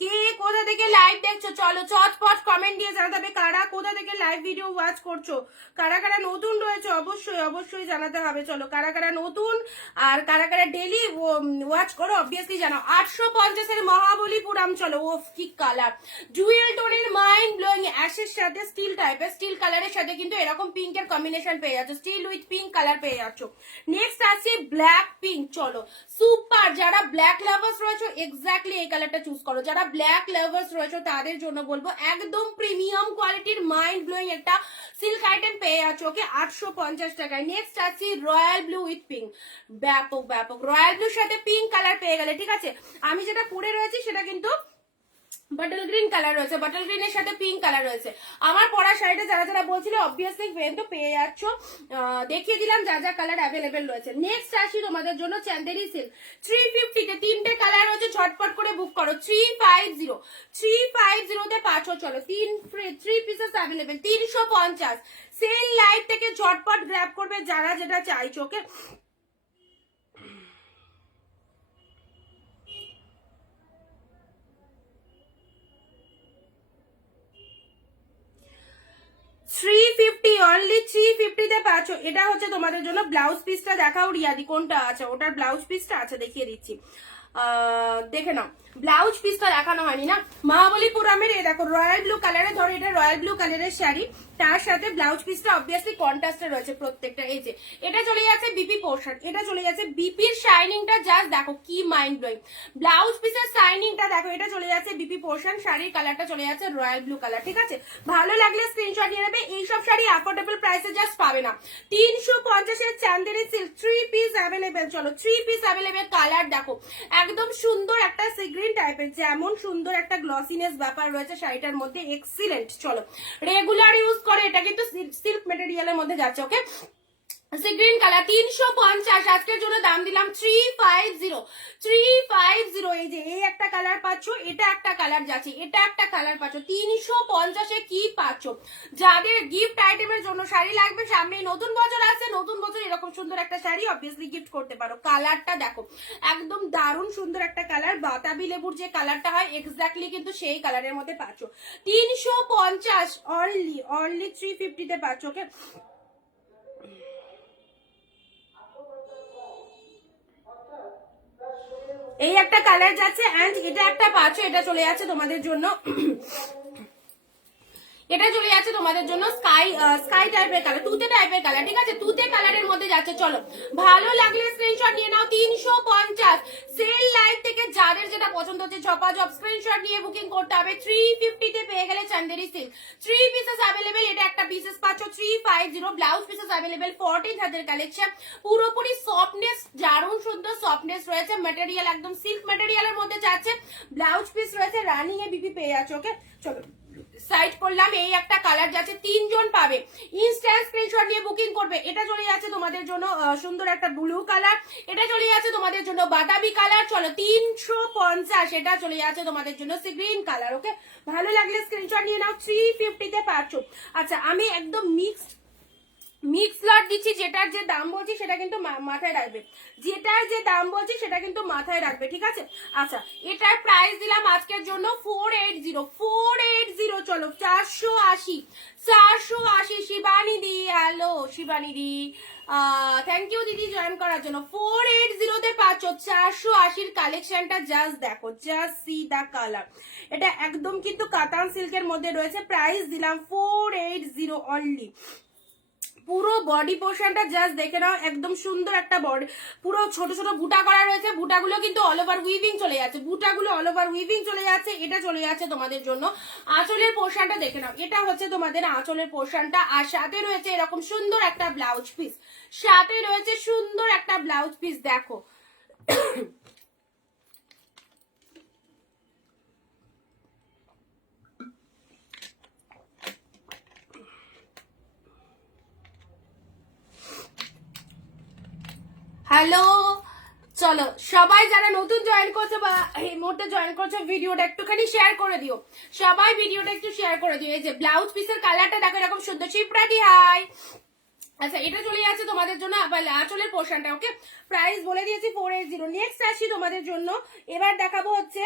কে কোথা থেকে লাইভ দেখছো, চলো চটপট কমেন্ট দিয়ে জানাতে হবে কারা কোথা থেকে লাইভ ভিডিও ওয়াচ করছো। কারা কারা নতুন রয়েছে অবশ্যই অবশ্যই জানাতে হবে। চলো কারা কারা নতুন আর কারা কারা ডেলি ওয়াচ করো অবভিয়াসলি জানাও। 850-এর মহাবলীপুরম, চলো। ওফ কি কালার, ডুয়েল টোনের মাইন্ড ব্লোয়িং, অ্যাশের সাথে স্টিল টাইপের, স্টিল কালারের সাথে কিন্তু এরকম পিঙ্কের কম্বিনেশন পেয়ে যাচ্ছ, স্টিল উইথ পিঙ্ক কালার পেয়ে যাচ্ছ। নেক্সট আছে ব্ল্যাক পিঙ্ক, চলো সুপার। যারা ব্ল্যাক লাভার্স রয়েছে এক্স্যাক্টলি এই কালারটা চুজ করো। যারা ব্ল্যাক লাভার্স রয়েছে তাদের জন্য বলবো একদম প্রিমিয়াম কোয়ালিটির মাইন্ড ব্লোয়িং একটা সিল্ক আইটেম পেয়ে যাচ্ছ। ওকে, 850 টাকায়। নেক্সট আছে রয়্যাল ব্লু উইথ পিঙ্ক, ব্যাপক ব্যাপক। রয়্যাল ব্লুর সাথে পিঙ্ক কালার পেয়ে গেলে। ঠিক আছে, আমি যেটা পরে রয়েছি সেটা কিন্তু বটল গ্রিন কালার রয়েছে, বটল গ্রিনের সাথে পিঙ্ক কালার রয়েছে। আমার পরা শাড়িটা যারা যারা বলছিল অবভিয়াসলি কিন্তু পেয়ে যাচ্ছ, দেখিয়ে দিলাম যা যা কালার অ্যাভেলেবেল রয়েছে। নেক্সট আসি তোমাদের জন্য চান্দেরি সিল্ক, 350-তে তিনটে কালার রয়েছে, ঝটপট করে বুক করো। 350-তে পাচ্ছ, চলো 3 পিসেস অ্যাভেলেবেল, 350। সেল লাইভ থেকে ঝটপট গ্র্যাব করবে যারা যেটা চাইছো। ওকে, অনলি 350-তে পাচ্ছ। এটা হচ্ছে তোমাদের জন্য ব্লাউজ পিসটা দেখাও রিয়াদি, কোনটা আছে ওটার ব্লাউজ পিসটা আছে দেখিয়ে দিচ্ছি। দেখে নাও, ব্লাউজ পিসটা দেখানো হয়নি না। মহাবলীপুরমের এই দেখো রয়্যাল ব্লু কালারে, ধরো এটা রয়্যাল ব্লু কালারের শাড়ি, তার সাথে ব্লাউজ পিসটা অবভিয়াসলি কন্ট্রাস্টে রয়েছে প্রত্যেকটা। এই যে এটা চলে যাচ্ছে বিপি পোর্শন, এটা চলে যাচ্ছে বিপির শাইনিংটা জাস্ট দেখো কি মাইন্ড ব্লোয়িং। ব্লাউজ পিসের শাইনিংটা দেখো, এটা চলে যাচ্ছে বিপি পোর্শন, শাড়ির কালারটা চলে যাচ্ছে রয়্যাল ব্লু কালার। ঠিক আছে, ভালো লাগলে স্ক্রিনশট নিয়ে নেবে। এইসব শাড়ি অ্যাফোর্ডেবল প্রাইসে জাস্ট পাবে না। 350-এর চান্দেরি সিল্ক 3 পিস অ্যাভেলেবেল। চলো 3 পিস অ্যাভেলেবেল। কালার দেখো একদম সুন্দর একটা সি গ্রিন টাইপের, যেমন সুন্দর একটা গ্লসিনেস ব্যাপার রয়েছে শাড়িটার মধ্যে, এক্সিলেন্ট। চলো রেগুলার ইউজ করে, এটা কিন্তু সিল্ক মেটেরিয়ালের মধ্যে যাচ্ছে। ওকে, সি গ্রিন কালার 350, আজকের জন্য দাম দিলাম 350। এই যে এই একটা কালার পাচ্ছ, এটা একটা কালার যাচ্ছে, এটা একটা কালার পাচ্ছ 350-এ। কি পাচ্ছ? যাদের গিফট আইটেমের জন্য শাড়ি লাগবে, সামনে নতুন বছর আছে, নতুন বছর এরকম সুন্দর একটা শাড়ি অবভিয়াসলি গিফট করতে পারো। কালারটা দেখো একদম দারুণ সুন্দর একটা কালার, বাতাবি লেবুর যে কালারটা হয় এক্স্যাক্টলি কিন্তু সেই কালারের মধ্যে পাচ্ছ। 350 অনলি 350-তে পাচ্ছ। ওকে, এই একটা কালার যাচ্ছে এন্ড এটা একটা পাচ্ছ, এটা চলে যাচ্ছে তোমাদের জন্য এটা চলে যাচ্ছে তোমাদের জন্য স্কাই টাইপের কালার, তুতে টাইপের কালার। ঠিক আছে, তুতে কালারের মধ্যে যাচ্ছে। চলো ভালো লাগলে স্ক্রিনশট নিয়ে নাও। 350 সেল লাইভ থেকে যাদের যেটা পছন্দ হচ্ছে ঝপাঝপ স্ক্রিনশট নিয়ে বুকিং করতে হবে। 350-তে পেয়ে গেলে চান্দেরি সিল্ক 3 পিসেস অ্যাভেলেবেল। এটা একটা পিসেস পাচ্ছ 350। ব্লাউজ পিসেস অ্যাভেলেবেল 14 হাতের কালেকশন, পুরোপুরি সফটনেস, দারুণ সুন্দর সফটনেস রয়েছে। ম্যাটেরিয়াল একদম সিল্ক ম্যাটেরিয়ালের মধ্যে যাচ্ছে। ব্লাউজ পিস রয়েছে রানিং এ বিপি পেয়ে যাচ্ছে। ওকে, চলো সাইড করলাম। এই একটা কালার যাচ্ছে, 3 জন পাবে, ইনস্ট্যান্ট স্ক্রিনশট নিয়ে বুকিং করবে। এটা চলে যাচ্ছে তোমাদের জন্য সুন্দর একটা ব্লু কালার, এটা চলে যাচ্ছে তোমাদের জন্য বাদামি কালার। চলো 350, এটা চলে যাচ্ছে তোমাদের জন্য সি গ্রিন কালার। ওকে, ভালো লাগলে স্ক্রিনশট নিয়ে নাও। 350-তে পাচ্ছ। আচ্ছা, আমি একদম মিক্স লট দিচ্ছি, যেটার যে দাম বলছি সেটা কিন্তু মাথায় রাখবে, যেটার যে দাম বলছি সেটা কিন্তু মাথায় রাখবে। ঠিক আছে, আচ্ছা এটার প্রাইস দিলাম আজকের জন্য 480। চলো 480 Shivani di, hello Shivani di, thank you দিদি জয়েন করার জন্য। 480-তে পাচ্ছ 480-র কালেকশনটা জাস্ট দেখো, জাস্ট সি দা কালার। এটা একদম কিন্তু কাতান সিল্কের মধ্যে রয়েছে। প্রাইস দিলাম 480 অনলি। পুরো বডি পোর্শনটা জাস্ট দেখে নাও, একদম সুন্দর একটা বডি, পুরো ছোট ছোট বুটা করা রয়েছে। বুটাগুলো কিন্তু অল ওভার উইভিং চলে যাচ্ছে, বুটাগুলো অল ওভার উইভিং চলে যাচ্ছে। এটা চলে যাচ্ছে তোমাদের জন্য আঁচলের পোর্শনটা দেখে নাও, এটা হচ্ছে তোমাদের আঁচলের পোর্শনটা। আর সাথে রয়েছে এরকম সুন্দর একটা ব্লাউজ পিস, সাথে রয়েছে সুন্দর একটা ব্লাউজ পিস। দেখো হ্যালো, চলো সবাই যারা নতুন জয়েন করছো বা এই মুহূর্তে জয়েন করছো, ভিডিওটা একটুখানি শেয়ার করে দিও, সবাই ভিডিওটা একটু শেয়ার করে দিও। এই যে ব্লাউজ পিসের কালারটা দেখো এরকম সুন্দর শিপ্রাটি। হাই, আচ্ছা এটা চলে যাচ্ছে তোমাদের জন্য আবার আঁচলের পোর্শনটা। ওকে, প্রাইস বলে দিয়েছি 480। নেক্সট আসি তোমাদের জন্য, এবার দেখাবো হচ্ছে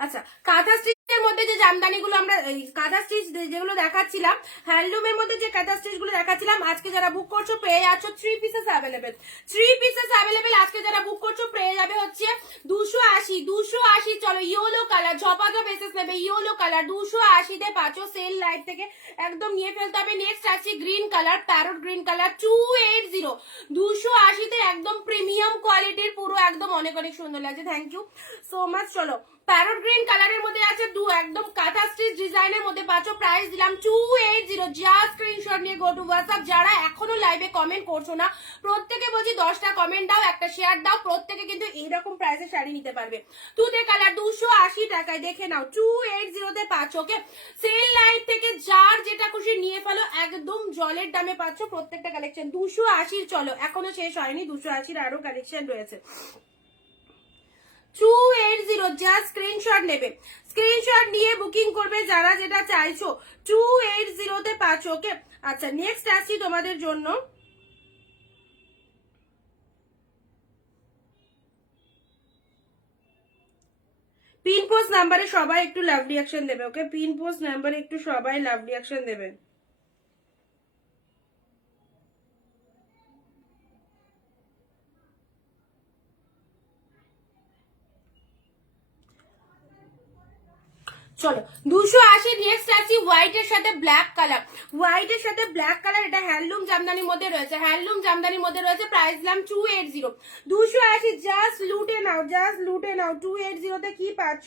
আচ্ছা কাঁথা স্টিচের মধ্যে যে জামদানিগুলো আমরা কাঁথা স্টিচ যেগুলো দেখাচ্ছিলাম, হ্যান্ডলুমের মধ্যে যে কাঁথা স্টিচ গুলো দেখাচ্ছিলাম, আজকে যারা বুক করছো পেয়ে যাচ্ছ 3 পিসেস অ্যাভেলেবেল। 3 পিসেস অ্যাভেলেবেল আজকে যারা বুক করছো পেয়ে যাবে হচ্ছে 280। চলো ইয়েলো কালার, ঝপাঝপ এসেস নেবে ইয়েলো কালার 280-তে পাচ্ছ সেল লাইভ থেকে, একদম নিয়ে ফেলতে হবে। নেক্সট আছে green colour, parrot green colour 280। 280-তে একদম প্রিমিয়াম কোয়ালিটির, পুরো একদম অনেক অনেক সুন্দর লাগছে। Thank you so much. চলো প্যারট গ্রিন কালারের মধ্যে আছে একদম কাঁথা স্টিচ ডিজাইনের মধ্যে পাচ্ছ। প্রাইস দিলাম 280। যা স্ক্রিনশট নিয়ে গো টু হোয়াটসঅ্যাপ। যারা এখনো লাইভে কমেন্ট করছো না, প্রত্যেকে বলছি 10টা কমেন্ট দাও, একটা শেয়ার দাও, প্রত্যেকে কিন্তু এইরকম প্রাইসে শাড়ি নিতে পারবে। তুতে কালার 280 টাকায়, দেখে নাও 280-তে পাচ্ছ। ওকে, সেল লাইভ থেকে যার যেটা খুশি নিয়ে ফেলো, একদম জলের দামে পাচ্ছ প্রত্যেকটা কালেকশন 280। চলো এখনো শেষ হয়নি, 280-র আরো কালেকশন রয়েছে। 280, জাস্ট স্ক্রিনশট নেবে, স্ক্রিনশট নিয়ে বুকিং করবে যারা যেটা চাইছো। 280-তে পাচ্ছ। ওকে, আচ্ছা নেক্সট আসছি তোমাদের জন্য পিন পোস্ট নাম্বারে সবাই একটু লাভ রিয়াকশন দেবে। ওকে, পিন পোস্ট নাম্বারে একটু সবাই লাভ রিয়াকশন দেবে। চলো 280। নেক্সট আসি হোয়াইটের সাথে ব্ল্যাক কালার, হোয়াইটের সাথে ব্ল্যাক কালার, এটা হ্যান্ডলুম জামদানির মধ্যে রয়েছে, হ্যান্ডলুম জামদানির মধ্যে রয়েছে, প্রাইস দিলাম 280। 280 জাস্ট লুটে নাও, জাস্ট লুটে নাও। 280 তে কি পাচ্ছ?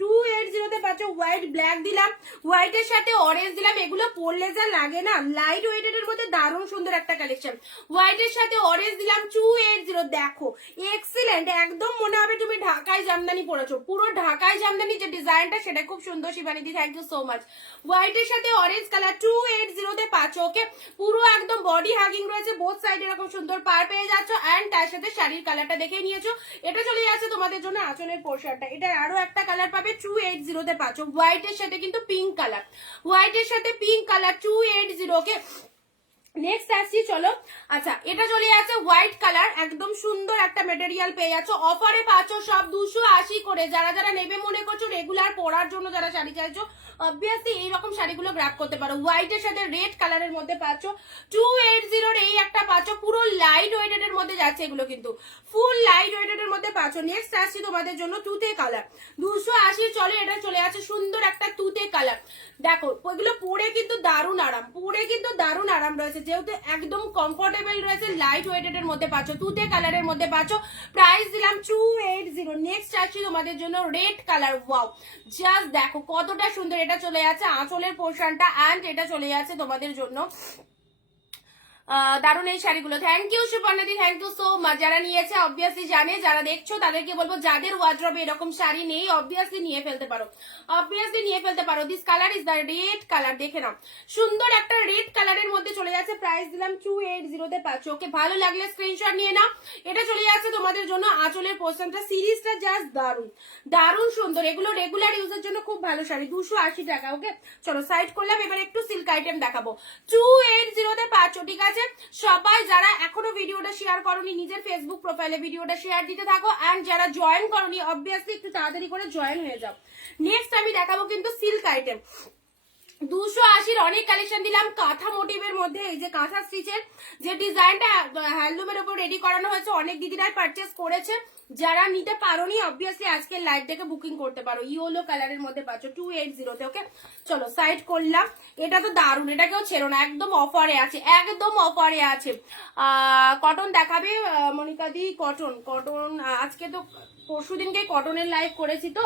280 তে পাচ্ছ হোয়াইট ব্ল্যাক দিলাম, হোয়াইটের সাথে অরেঞ্জ দিলাম। এগুলো পরলে যা লাগে না, লাইট ওয়েটেড এর মধ্যে দারুণ সুন্দর একটা কালেকশন। হোয়াইটের সাথে অরেঞ্জ দিলাম 280। দেখো এক্সিলেন্ট, একদম মনে হবে তুমি ঢাকায় জামদানি পরেছো, পুরো ঢাকায় জামদানি যে ডিজাইনটা সেটা খুব সুন্দর। শিবানীদি থ্যাংক ইউ সো মাচ। হোয়াইটের সাথে অরেঞ্জ কালার 280 তে পাচ্ছ। ওকে, পুরো একদম বডি হাগিং রয়েছে, বোথ সাইড এরকম সুন্দর পার পেয়ে যাচ্ছ। এন্ড তার সাথে শাড়ির কালারটা দেখে নিয়েছো। এটা চলে যাচ্ছে তোমাদের জন্য আঁচলের পোর্শনটা, এটা আরো একটা কালার পাবে 280 তে পাচ্ছ। হোয়াইটের সাথে কিন্তু পিঙ্ক কালার, হোয়াইটের সাথে পিঙ্ক কালার 280। ওকে, নেক্সট আসছি চলো। আচ্ছা, এটা চলে যাচ্ছে হোয়াইট কালার, একদম সুন্দর একটা মেটেরিয়াল পেয়ে যাচ্ছ। অফারে পাচ্ছ সব 280 করে। যারা যারা নেবে মনে করছো রেগুলার পরার জন্য, যারা শাড়ি চাইছো অবভিয়াসলি এইরকম শাড়িগুলো গ্র্যাব করতে পারো। হোয়াইটের সাথে রেড কালারের মধ্যে পাচ্ছ 280 এই একটা পাচ্ছ, পুরো লাইট ওয়েটেড এর মধ্যে যাচ্ছে এগুলো, কিন্তু ফুল লাইট ওয়েটেড এর মধ্যে পাচ্ছ। নেক্সট আসছি তোমাদের জন্য তুতে কালার 280। চলে, এটা চলে যাচ্ছে সুন্দর একটা তুতে কালার। দেখো ওইগুলো পরে কিন্তু দারুণ আরাম, পরে কিন্তু দারুণ আরাম রয়েছে, যেহেতু একদম কমফোর্টেবল রয়েছে, লাইট ওয়েটেড এর মধ্যে পাচ্ছ, তুতে কালারের মধ্যে পাচ্ছ। প্রাইস দিলাম 280। নেক্সট আসছি তোমাদের জন্য রেড কালার। ওয়াও, জাস্ট দেখো কতটা সুন্দর। এটা চলে যাচ্ছে আঁচলের পোর্শনটা, এন্ড এটা চলে যাচ্ছে তোমাদের জন্য দারুণ এই শাড়িগুলো। Thank you Suparnadi, thank you so much. যারা নিয়েছে অবভিয়াসলি জানে, যারা দেখছো তাদেরকে বলবো যাদের ওয়ার্ড্রবে এরকম শাড়ি নেই অবভিয়াসলি নিয়ে ফেলতে পারো, অবভিয়াসলি নিয়ে ফেলতে পারো। This colour is the red colour, দেখে নাও সুন্দর একটা রেড কালারের মধ্যে চলে যাচ্ছে। প্রাইস দিলাম 280 তে পাচ্ছ। ওকে, ভালো লাগলে স্ক্রিনশট নিয়ে নাও। এটা চলে যাচ্ছে তোমাদের জন্য আঁচলের পোর্শনটা। সিরিজটা জাস্ট দারুণ, দারুণ সুন্দর। এগুলো রেগুলার ইউজের জন্য খুব ভালো শাড়ি, 280 টাকা। ওকে, চলো সাইড করলাম, এবার একটু সিল্ক আইটেম দেখাবো। 280 তে পাচ্ছ, ঠিক আছে। সবাই যারা এখনো ভিডিওটা শেয়ার করনি নিজের ফেসবুক প্রোফাইলে ভিডিওটা শেয়ার দিতে থাকো, এন্ড যারা জয়েন করনি অবভিয়াসলি একটু তাড়াতাড়ি করে জয়েন হয়ে যাও। নেক্সট আমি দেখাবো কিন্তু সিল্ক আইটেম। 280 অনেক কালেকশন দিলাম কাঁথা মোটিভের মধ্যে। এই যে কাঁথা স্টিচের যে ডিজাইনটা হ্যান্ডলুমের উপর রেডি করানো হয়েছে, অনেক দিদিরাই পারচেস করেছে। যারা নিতে পারোনি অবভিয়াসলি আজকে লাইভ দেখে বুকিং করতে পারো। ইয়েলো কালারের মধ্যে পাচ্ছ 280 তে। ওকে, চলো সাইড করলাম। এটা তো দারুণ, এটা কেউ ছেড়ো না, একদম অফারে আছে, একদম অফারে আছে। কটন দেখাবে মনিকা দি? কটন, কটন আজকে তো পরশু দিনকে কটনের লাইভ করেছি, তো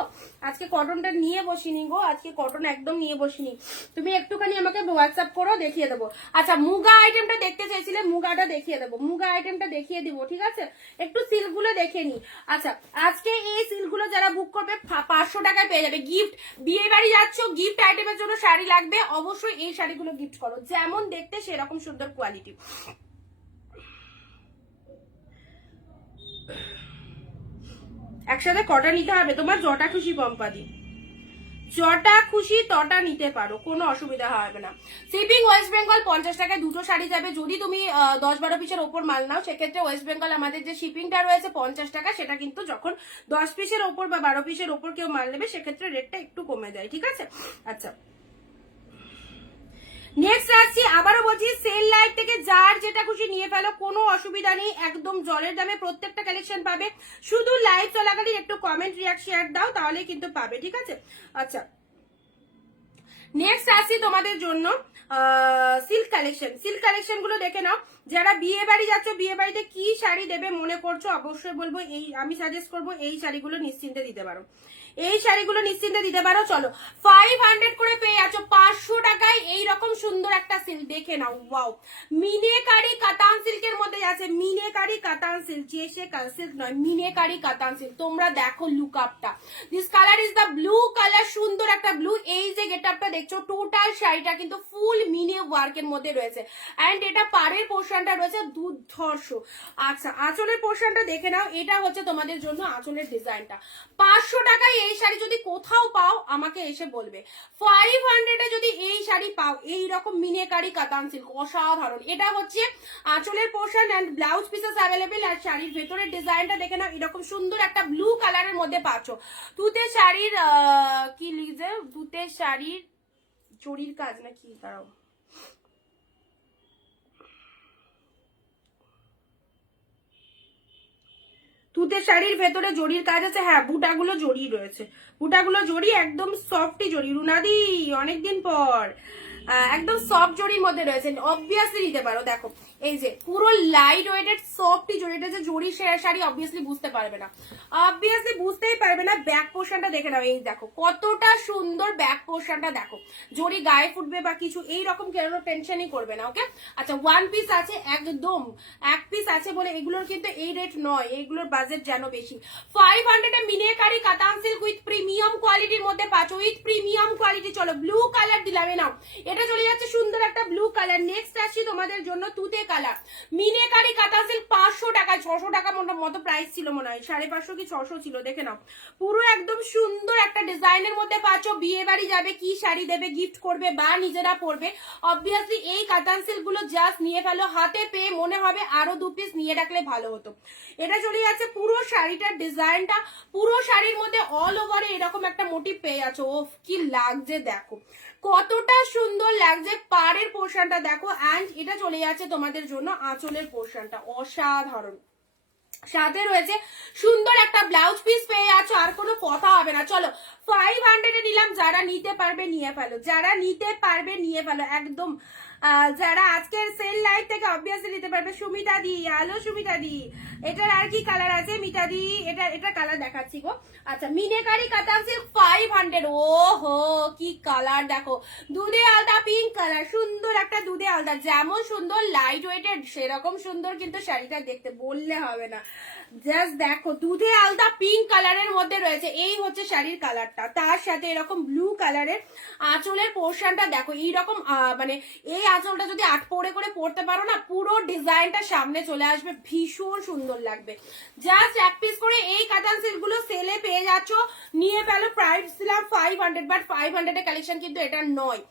আজকে কটনটা নিয়ে বসিনি গো, আজকে কটন একদম নিয়ে বসিনি। তুমি একটুখানি আমাকে হোয়াটসঅ্যাপ করো, দেখিয়ে দেবো। আচ্ছা, মুগা আইটেমটা দেখতে চাইছিলে, মুগাটা দেখিয়ে দেবো, মুগা আইটেমটা দেখিয়ে দিব, ঠিক আছে। একটু সিল্ক গুলো দেখে নি। আচ্ছা, আজকে এই সিল্ক গুলো যারা বুক করবে 500 টাকায় পেয়ে যাবে গিফট। বিয়ে বাড়ি যাচ্ছ, গিফট আইটেমের জন্য শাড়ি লাগবে, অবশ্যই এই শাড়িগুলো গিফট করো, যেমন দেখতে সেরকম সুন্দর কোয়ালিটি। একসাথে কটা নিতে হবে, তোমার যটা খুশি পম্পাদি, যটা খুশি তটা নিতে পারো, কোনো অসুবিধা হবে না। শিপিং ওয়েস্ট বেঙ্গল 50 টাকায় দুটো শাড়ি যাবে। যদি তুমি 10-12 পিসের ওপর মাল নাও সেক্ষেত্রে ওয়েস্ট বেঙ্গল আমাদের যে শিপিংটা রয়েছে 50 টাকা, সেটা কিন্তু যখন 10 পিসের ওপর বা 12 পিসের ওপর কেউ মাল নেবে সেক্ষেত্রে রেটটা একটু কমে যায়, ঠিক আছে। আচ্ছা, নেক্সট আসছি, আবারও বলছি সেল লাইভ থেকে যার যেটা খুশি নিয়ে ফেলো, কোনো অসুবিধা নেই, একদম জলের দামে প্রত্যেকটা কালেকশন পাবে। শুধু লাইভ চলাকালীন একটু কমেন্ট রিয়াক্ট শেয়ার দাও, তাহলে কিন্তু পাবে, ঠিক আছে। আচ্ছা, নেক্সট আসছি তোমাদের জন্য সিল্ক কালেকশন। সিল্ক কালেকশন গুলো দেখে নাও। যারা বিয়ে বাড়ি যাচ্ছ, বিয়ে বাড়িতে কি শাড়ি দেবে মনে করছো, অবশ্যই বলবো এই, আমি সাজেস্ট করবো এই শাড়িগুলো নিশ্চিন্তে দিতে পারো, এই শাড়িগুলো নিশ্চিন্তে দিতে পারো। চলো 500 করে পেয়ে যাচ্ছ 500 টাকায় এইরকম সুন্দর একটা সিল্ক, দেখে নাও। ওয়াও, মিনেকারি কাতান সিল্কের মধ্যে আছে, মিনেকারি কাতান সিল্ক, যে সে সিল্ক নয়, মিনেকারি কাতান সিল্ক। তোমরা দেখো লুক আপটা, this colour is the blue colour, সুন্দর একটা ব্লু। এই যে গেট আপটা দেখছো, টোটাল শাড়িটা কিন্তু ফুল মিনে ওয়ার্কের মধ্যে রয়েছে, এন্ড এটা পাড়ের পোর্শনটা রয়েছে দুর্ধর্ষ। আচ্ছা, আঁচলের পোর্শনটা দেখে নাও, এটা হচ্ছে তোমাদের জন্য আঁচলের ডিজাইনটা। 500 টাকায় এই শাড়ি যদি কোথাও পাও আমাকে এসে বলবে। 500 যদি এই শাড়ি পাও, এইরকম মিনেকারি কাতান সিল্ক, অসাধারণ। এটা হচ্ছে আঁচলের portion and blouse pieces available. আর শাড়ির ভেতরের ডিজাইনটা দেখে নাও, এরকম সুন্দর একটা ব্লু কালারের মধ্যে পাচ্ছ। তুতে শাড়ির কি লিজে, তুতে শাড়ির জরির কাজ নাকি, দাঁড়াও, তুতে শাড়ির ভেতরে জরির কাজ আছে, হ্যাঁ বুটাগুলো জড়ি রয়েছে, বুটাগুলো জড়ি একদম সফটই জড়ি, রুনাদি অনেকদিন পর একদম সফট জড়ির মধ্যে রয়েছে, অবভিয়াসলি নিতে পারো। দেখো এই যে পুরো লাইট ওয়েটেড সফটই জড়ি, এটা যে জড়ি শাড়ি অবভিয়াসলি বুঝতে পারবে না, অবভিয়াসলি বুঝতেই পারবে না। ব্যাক পোর্শনটা দেখে নাও, এই দেখো কতটা সুন্দর ব্যাক পোর্শনটা, দেখো জড়ি গায়ে ফুটবে বা কিছু এইরকম কেন টেনশনই করবে না। ওকে, আচ্ছা ওয়ান পিস আছে, একদম এক পিস আছে বলে এগুলোর কিন্তু এই রেট নয়, এইগুলোর বাজেট যেন বেশি। 500 এ মিনিকারি কাতান সিল্ক উইথ প্রিমিয়াম কোয়ালিটির মধ্যে পাচ্ছ, উইথ প্রিমিয়াম কোয়ালিটি। চলো ব্লু কালার দিলাম, নাও এটা চলে যাচ্ছে সুন্দর একটা ব্লু কালার। নেক্সট আসছি তোমাদের জন্য তুতে কালার, মিনিকারি কাতান সিল্ক 500 টাকা, 600 টাকা মতো প্রাইস ছিল মনে হয়, 550 কি 600 ছিল, দেখে নাও। পুরো একদম সুন্দর একটা ডিজাইনের মধ্যে পাচ্ছ, বিয়ে বাড়ি যাবে কি শাড়ি দেবে, গিফট করবে বা নিজেরা পরবে, অবভিয়াসলি এই কাতান সিল্ক গুলো জাস্ট নিয়ে ফেলো, হাতে পেয়ে মনে হবে আরো 2 পিস নিয়ে রাখলে ভালো হতো। এটা চলে যাচ্ছে পুরো শাড়িটার ডিজাইনটা, পুরো শাড়ির মধ্যে অল ওভারে এরকম একটা মোটিভ পেয়ে যাচ্ছে। ওফ কি লাগছে দেখো, কতটা সুন্দর লাগছে। পাড়ের পোর্শনটা দেখো, অ্যান্ড এটা চলে যাচ্ছে তোমাদের জন্য আঁচলের পোর্শনটা, অসাধারণ। সাথে রয়েছে সুন্দর একটা ব্লাউজ পিস পেয়ে যাচ্ছ, আর কোনো কথা হবে না। চলো 500 এ নিলাম, যারা নিতে পারবে নিয়ে ফেলো, যারা নিতে পারবে নিয়ে ফেলো একদম। যারা আজকের সেল লাইভ থেকে অবভিয়াসলি নিতে পারবে। সুমিতা দি, হ্যালো সুমিতা দি, এটার আর কি কালার আছে মিতা দি? এটা কালার দেখাচ্ছি গো। আচ্ছা মিনেকারি কাতান সিল্ক 500, ও হো কি কালার দেখো, দুধে আলতা পিঙ্ক কালার, সুন্দর একটা দুধে আলতা, যেমন সুন্দর লাইট ওয়েটেড সেরকম সুন্দর কিন্তু শাড়িটা দেখতে, বললে হবে না। জাস্ট দেখো দুধে আলতা পিঙ্ক কালারের মধ্যে রয়েছে, এই হচ্ছে শাড়ির কালারটা, তার সাথে এরকম ব্লু কালারের আঁচলের পোর্শনটা দেখো, এইরকম মানে এই আঁচলটা যদি আট পরে করে পরতে পারো না, পুরো ডিজাইনটা সামনে চলে আসবে, ভীষণ সুন্দর লাগবে। জাস্ট এক পিস করে এই কাতান সিল্ক গুলো সেলে পেয়ে যাচ্ছ, নিয়ে ফেলো। প্রাইস ছিলাম 500, বাট 500 এর কালেকশন কিন্তু এটা নয়,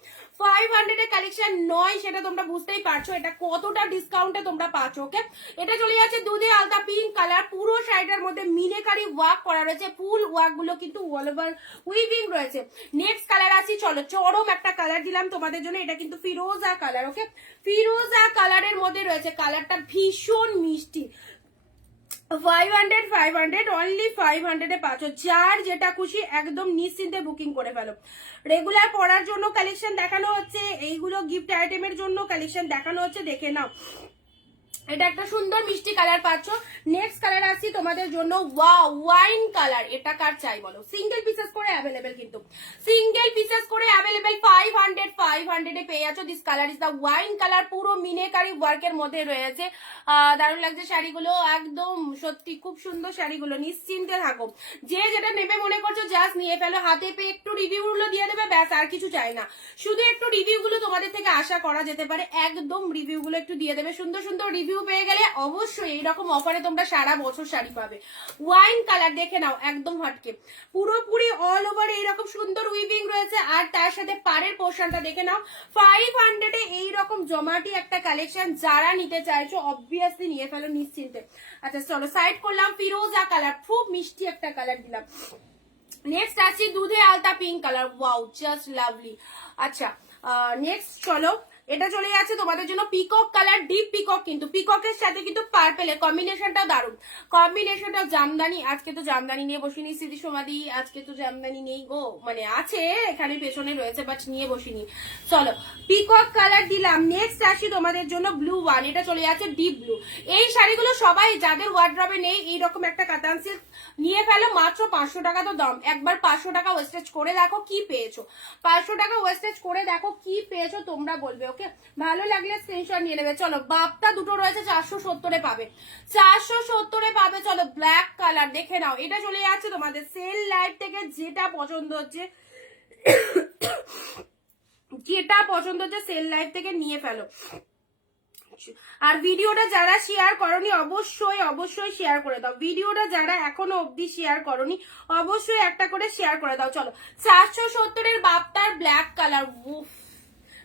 500 এর কালেকশন নয়, সেটা তোমরা বুঝতেই পারছো এটা কতটা ডিসকাউন্টে তোমরা পাচ্ছ। ওকে, এটা চলে যাচ্ছে দুধে আলতা পিঙ্ক কালার, পুরো শাড়িটার মধ্যে মিনেকারি ওয়ার্ক করা রয়েছে, ফুল ওয়ার্ক গুলো কিন্তু অল ওভার উইভিং রয়েছে। নেক্সট কালার আছে, চলো চরম একটা কালার দিলাম তোমাদের জন্য, এটা কিন্তু ফিরোজা কালার। ওকে, ফিরোজা কালারের মধ্যে রয়েছে, কালারটা ভীষণ মিষ্টি। 500 অনলি 500 এ পাচ্ছ, যার যেটা খুশি একদম নিশ্চিন্তে বুকিং করে ফেলো। রেগুলার পরার জন্য কালেকশন দেখানো হচ্ছে, এইগুলো গিফট আইটেমের জন্য কালেকশন দেখানো হচ্ছে, দেখে নাও। এটা একটা সুন্দর মিষ্টি কালার পাচ্ছ। নেক্সট কালার আসছি তোমাদের জন্য, ওয়াও ওয়াইন কালার, এটা কার চাই বলো? সিঙ্গেল পিসেস করে অ্যাভেলেবেল, কিন্তু সিঙ্গেল পিসেস করে অ্যাভেলেবেল। 500 এ পেয়ে যাচ্ছ। This colour is the wine colour, পুরো মিনেকারি ওয়ার্কের মধ্যে রয়েছে, দারুণ লাগছে শাড়িগুলো, একদম সত্যি খুব সুন্দর শাড়িগুলো, নিশ্চিন্তে থাকো। যে যেটা নেবে মনে করছো জাস্ট নিয়ে ফেলো, হাতে পেয়ে একটু রিভিউ গুলো দিয়ে দেবে, ব্যাস আর কিছু চাই না। শুধু একটু রিভিউ গুলো তোমাদের থেকে আশা করা যেতে পারে, একদম রিভিউ গুলো একটু দিয়ে দেবে। সুন্দর সুন্দর রিভিউ পেয়ে গেলে অবশ্যই এইরকম অফারে তোমরা সারা বছর শাড়ি পাবে। ওয়াইন কালার দেখে নাও, একদম হটকে, পুরোপুরি অল ওভার এইরকম সুন্দর উইভিং রয়েছে, আর তার সাথে পাড়ের পোর্শনটা দেখে নাও। 500 এ এইরকম জমাটি একটা কালেকশন, যারা নিতে চাইছো অবভিয়াসলি নিয়ে ফেলো নিশ্চিন্তে। আচ্ছা চলো সাইড করলাম, ফিরোজা কালার, খুব মিষ্টি একটা কালার দিলাম। নেক্সট আছে দুধে আলতা pink colour, wow just lovely. আচ্ছা নেক্সট চলো, এটা চলে যাচ্ছে তোমাদের জন্য পিকক কালার, ডিপ পিকক, কিন্তু পিককের সাথে কিন্তু পার্পেলের কম্বিনেশনটা দারুণ, কম্বিনেশনটা। জামদানি, আজকে তো জামদানি নিয়ে বসিনি স্মৃতি সমাধি, আজকে তো জামদানি নেই গো, মানে আছে এখানে পেছনে রয়েছে বাট নিয়ে বসিনি। চলো পিকক কালার দিলাম। নেক্সট আসি তোমাদের জন্য ব্লু ওয়ান, এটা চলে যাচ্ছে ডিপ ব্লু। এই শাড়িগুলো সবাই যাদের ওয়ার্ড্রবে নেই এইরকম একটা কাতান সিল্ক নিয়ে ফেলো, মাত্র 500 টাকা তো দাম। একবার 500 টাকা ওয়েস্টেজ করে দেখো কি পেয়েছো, 500 টাকা ওয়েস্টেজ করে দেখো কি পেয়েছো, তোমরা বলবে। ওকে, ভালো লাগলে স্ক্রিনশট নিয়ে নেবে। চলো বাপ্তা দুটো রয়েছে, 470 এ পাবে, 470 এ পাবে। চলো ব্ল্যাক কালার দেখে নাও, এটা চলে যাচ্ছে তোমাদের সেল লাইভ থেকে, যেটা পছন্দ হচ্ছে যেটা পছন্দ হচ্ছে সেল লাইভ থেকে নিয়ে ফেলো। আর ভিডিওটা যারা শেয়ার করনি অবশ্যই অবশ্যই শেয়ার করে দাও, ভিডিওটা যারা এখনো অবধি শেয়ার করনি অবশ্যই একটা করে শেয়ার করে দাও। চলো 470 এর বাপ্তার ব্ল্যাক কালার, উফ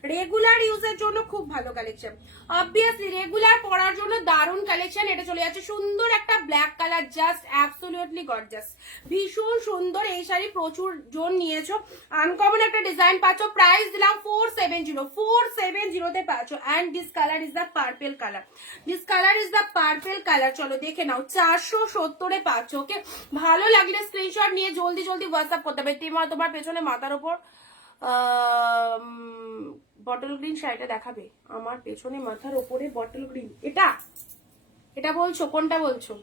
রেগুলার ইউজের জন্য খুব ভালো কালেকশন, অবভিয়াসলি রেগুলার পরার জন্য দারুণ কালেকশন। এটা চলে যাচ্ছে সুন্দর একটা black colour, just absolutely gorgeous, ভীষণ সুন্দর। এই শাড়ি প্রচুর জন নিয়েছো, আনকমন একটা ডিজাইন পাচ্ছ। প্রাইস দিলাম 470 তে পাচ্ছ। And this colour is the purple colour, this colour is the purple colour. চলো দেখে নাও, 470 পাচ্ছ। ওকে, ভালো লাগলে স্ক্রিনশট নিয়ে জলদি জলদি হোয়াটসঅ্যাপ করতে হবে। তোমার পেছনে মাথার ওপর বটল গ্রিন শাড়িটা দেখাবে, আমার পেছনে মাথার ওপরে বটল গ্রিন, এটা এটা বলছো, কোনটা বলছো?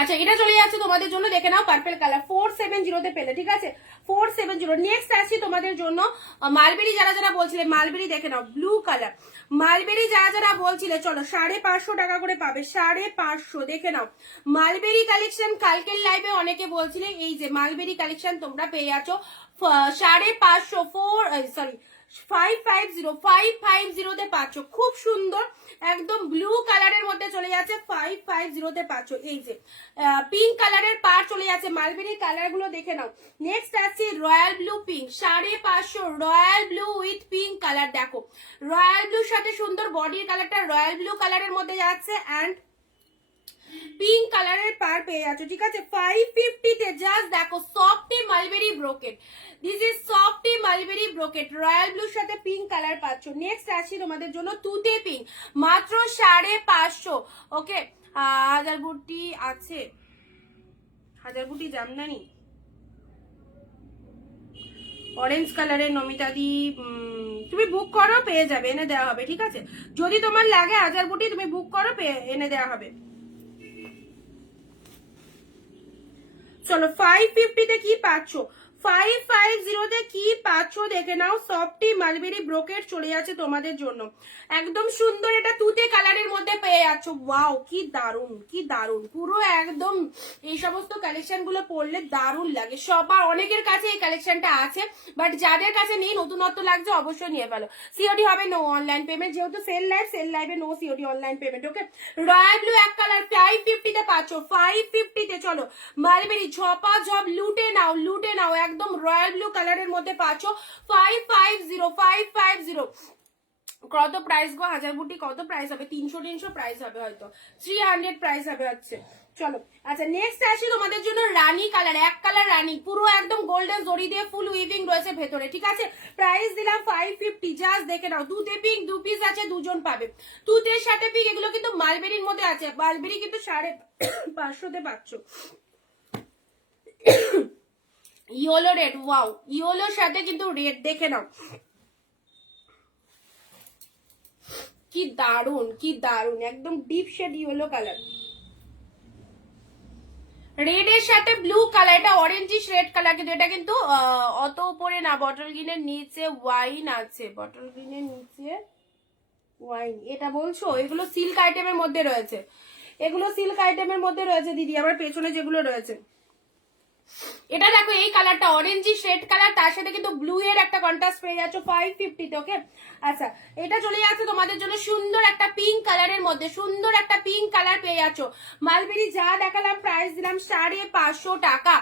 আচ্ছা, এটা চলে যাচ্ছে তোমাদের জন্য, দেখে নাও পার্পল কালার 470 তে পেলে, ঠিক আছে 470। নেক্সট আসছি তোমাদের জন্য মালবেরি, যারা যারা বলছিলে মালবেরি, দেখে নাও ব্লু কালার মালবেরি, যারা যারা বলছিলে চলো 550 টাকা করে পাবে, 550। দেখে নাও মালবেরি কালেকশন, কালকের লাইভে অনেকে বলছিলে, এই যে মালবেরি কালেকশন তোমরা পেয়ে যাচ্ছ 550 550 তে পাচ্ছ। খুব সুন্দর, একদম ব্লু কালারের মধ্যে চলে যাচ্ছে 550 তে পাচ্ছ। এই যে পিঙ্ক কালারের পার চলে যাচ্ছে, মালবেরির কালার গুলো দেখে নাও। নেক্সট আসছে royal blue pink, 550 royal blue with pink colour. দেখো রয়্যাল ব্লুর সাথে সুন্দর বডির কালারটা রয়্যাল ব্লু কালারের মধ্যে যাচ্ছে, অ্যান্ড পিঙ্ক কালারের পার পেয়ে যাচ্ছ, ঠিক আছে 550 তে। জাস্ট দেখো softy mulberry brocade, this is softy mulberry brocade, royal ব্লুর সাথে পিঙ্ক কালার পাচ্ছ। নেক্সট আসি তোমাদের জন্য তুতে পিঙ্ক, মাত্র 550। ওকে, হাজার বুটি আছে, হাজার বুটি জামদানি অরেঞ্জ কালারের নমিতা দি, তুমি বুক করো পেয়ে যাবে, এনে দেওয়া হবে, ঠিক আছে যদি তোমার লাগে হাজার বুটি তুমি বুক করো, এনে দেওয়া হবে। চলো 550 তে কি পাচ্ছ, 550 তে কি পাচ্ছ দেখে নাও। সফটি মালবেরি ব্রোকেট চলে যাচ্ছে তোমাদের জন্য, একদম সুন্দর। এটা তুতে কালারের মধ্যে পেয়ে যাচ্ছ। ওয়াও, কি দারুন, কি দারুন, পুরো একদম এই সমস্ত কালেকশন গুলো পরলে দারুন লাগে। সবার অনেকের কাছে এই কালেকশনটা আছে, বাট যাদের কাছে নেই, নতুনত্ব লাগছে, অবশ্যই নিয়ে ফেলো। সিওডি হবে, নো অনলাইন পেমেন্ট, যেহেতু সেল লাইভে নো সিওডি অনলাইন পেমেন্ট। ওকে, রয়্যাল ব্লু এক কালার 550 তে পাচ্ছ, 550 তে। চলো মালবেরি ঝপা ঝপ লুটে নাও, লুটে নাও, একদম রয়্যাল ব্লু কালারের মধ্যে পাচ্ছ 550। কত প্রাইস গো, হাজার বুটি কত প্রাইস হবে? 300 প্রাইস হবে, হয়তো 300 প্রাইস হবে হচ্ছে। চলো আচ্ছা, নেক্সট আসি তোমাদের জন্য রানী কালার, এক কালার রানী, পুরো একদম গোল্ডেন জরি দিয়ে ফুল উইভিং রয়েছে ভেতরে, ঠিক আছে প্রাইস দিলাম 550। জাস্ট দেখে নাও, তুতে পিঙ্ক 2 পিস আছে, দুজন পাবে। তুতের সাথে পিঙ্ক, এগুলো কিন্তু মালবেরির মধ্যে আছে, মালবেরি কিন্তু 550 তে পাচ্ছ। ইয়েলো রেড, ওয়াও, ইয়েলোর সাথে কিন্তু রেড, দেখে নাও কি দারুন, কি দারুন, একদম deep shade yellow colour, red এর সাথে ব্লু কালার, এটা অরেঞ্জিশ রেড কালার, কিন্তু এটা কিন্তু অত উপরে না, বটল গ্রিনের নিচে ওয়াইন আছে, বটল গ্রিনের নিচে ওয়াইন, এটা বলছো? এগুলো সিল্ক আইটেমের মধ্যে রয়েছে, এগুলো সিল্ক আইটেমের মধ্যে রয়েছে দিদি, আমার পেছনে যেগুলো রয়েছে। এটা দেখো এই কালারটা অরেঞ্জিশ রেড কালার, তার সাথে কিন্তু ব্লু এর একটা কন্ট্রাস্ট পেয়ে যাচ্ছ 550 তে। ওকে, আচ্ছা এটা চলে যাচ্ছে তোমাদের জন্য সুন্দর একটা পিঙ্ক কালারের মধ্যে, সুন্দর একটা পিঙ্ক কালার পেয়ে যাচ্ছ। মালবেরি যা দেখালাম প্রাইস দিলাম 550 টাকা।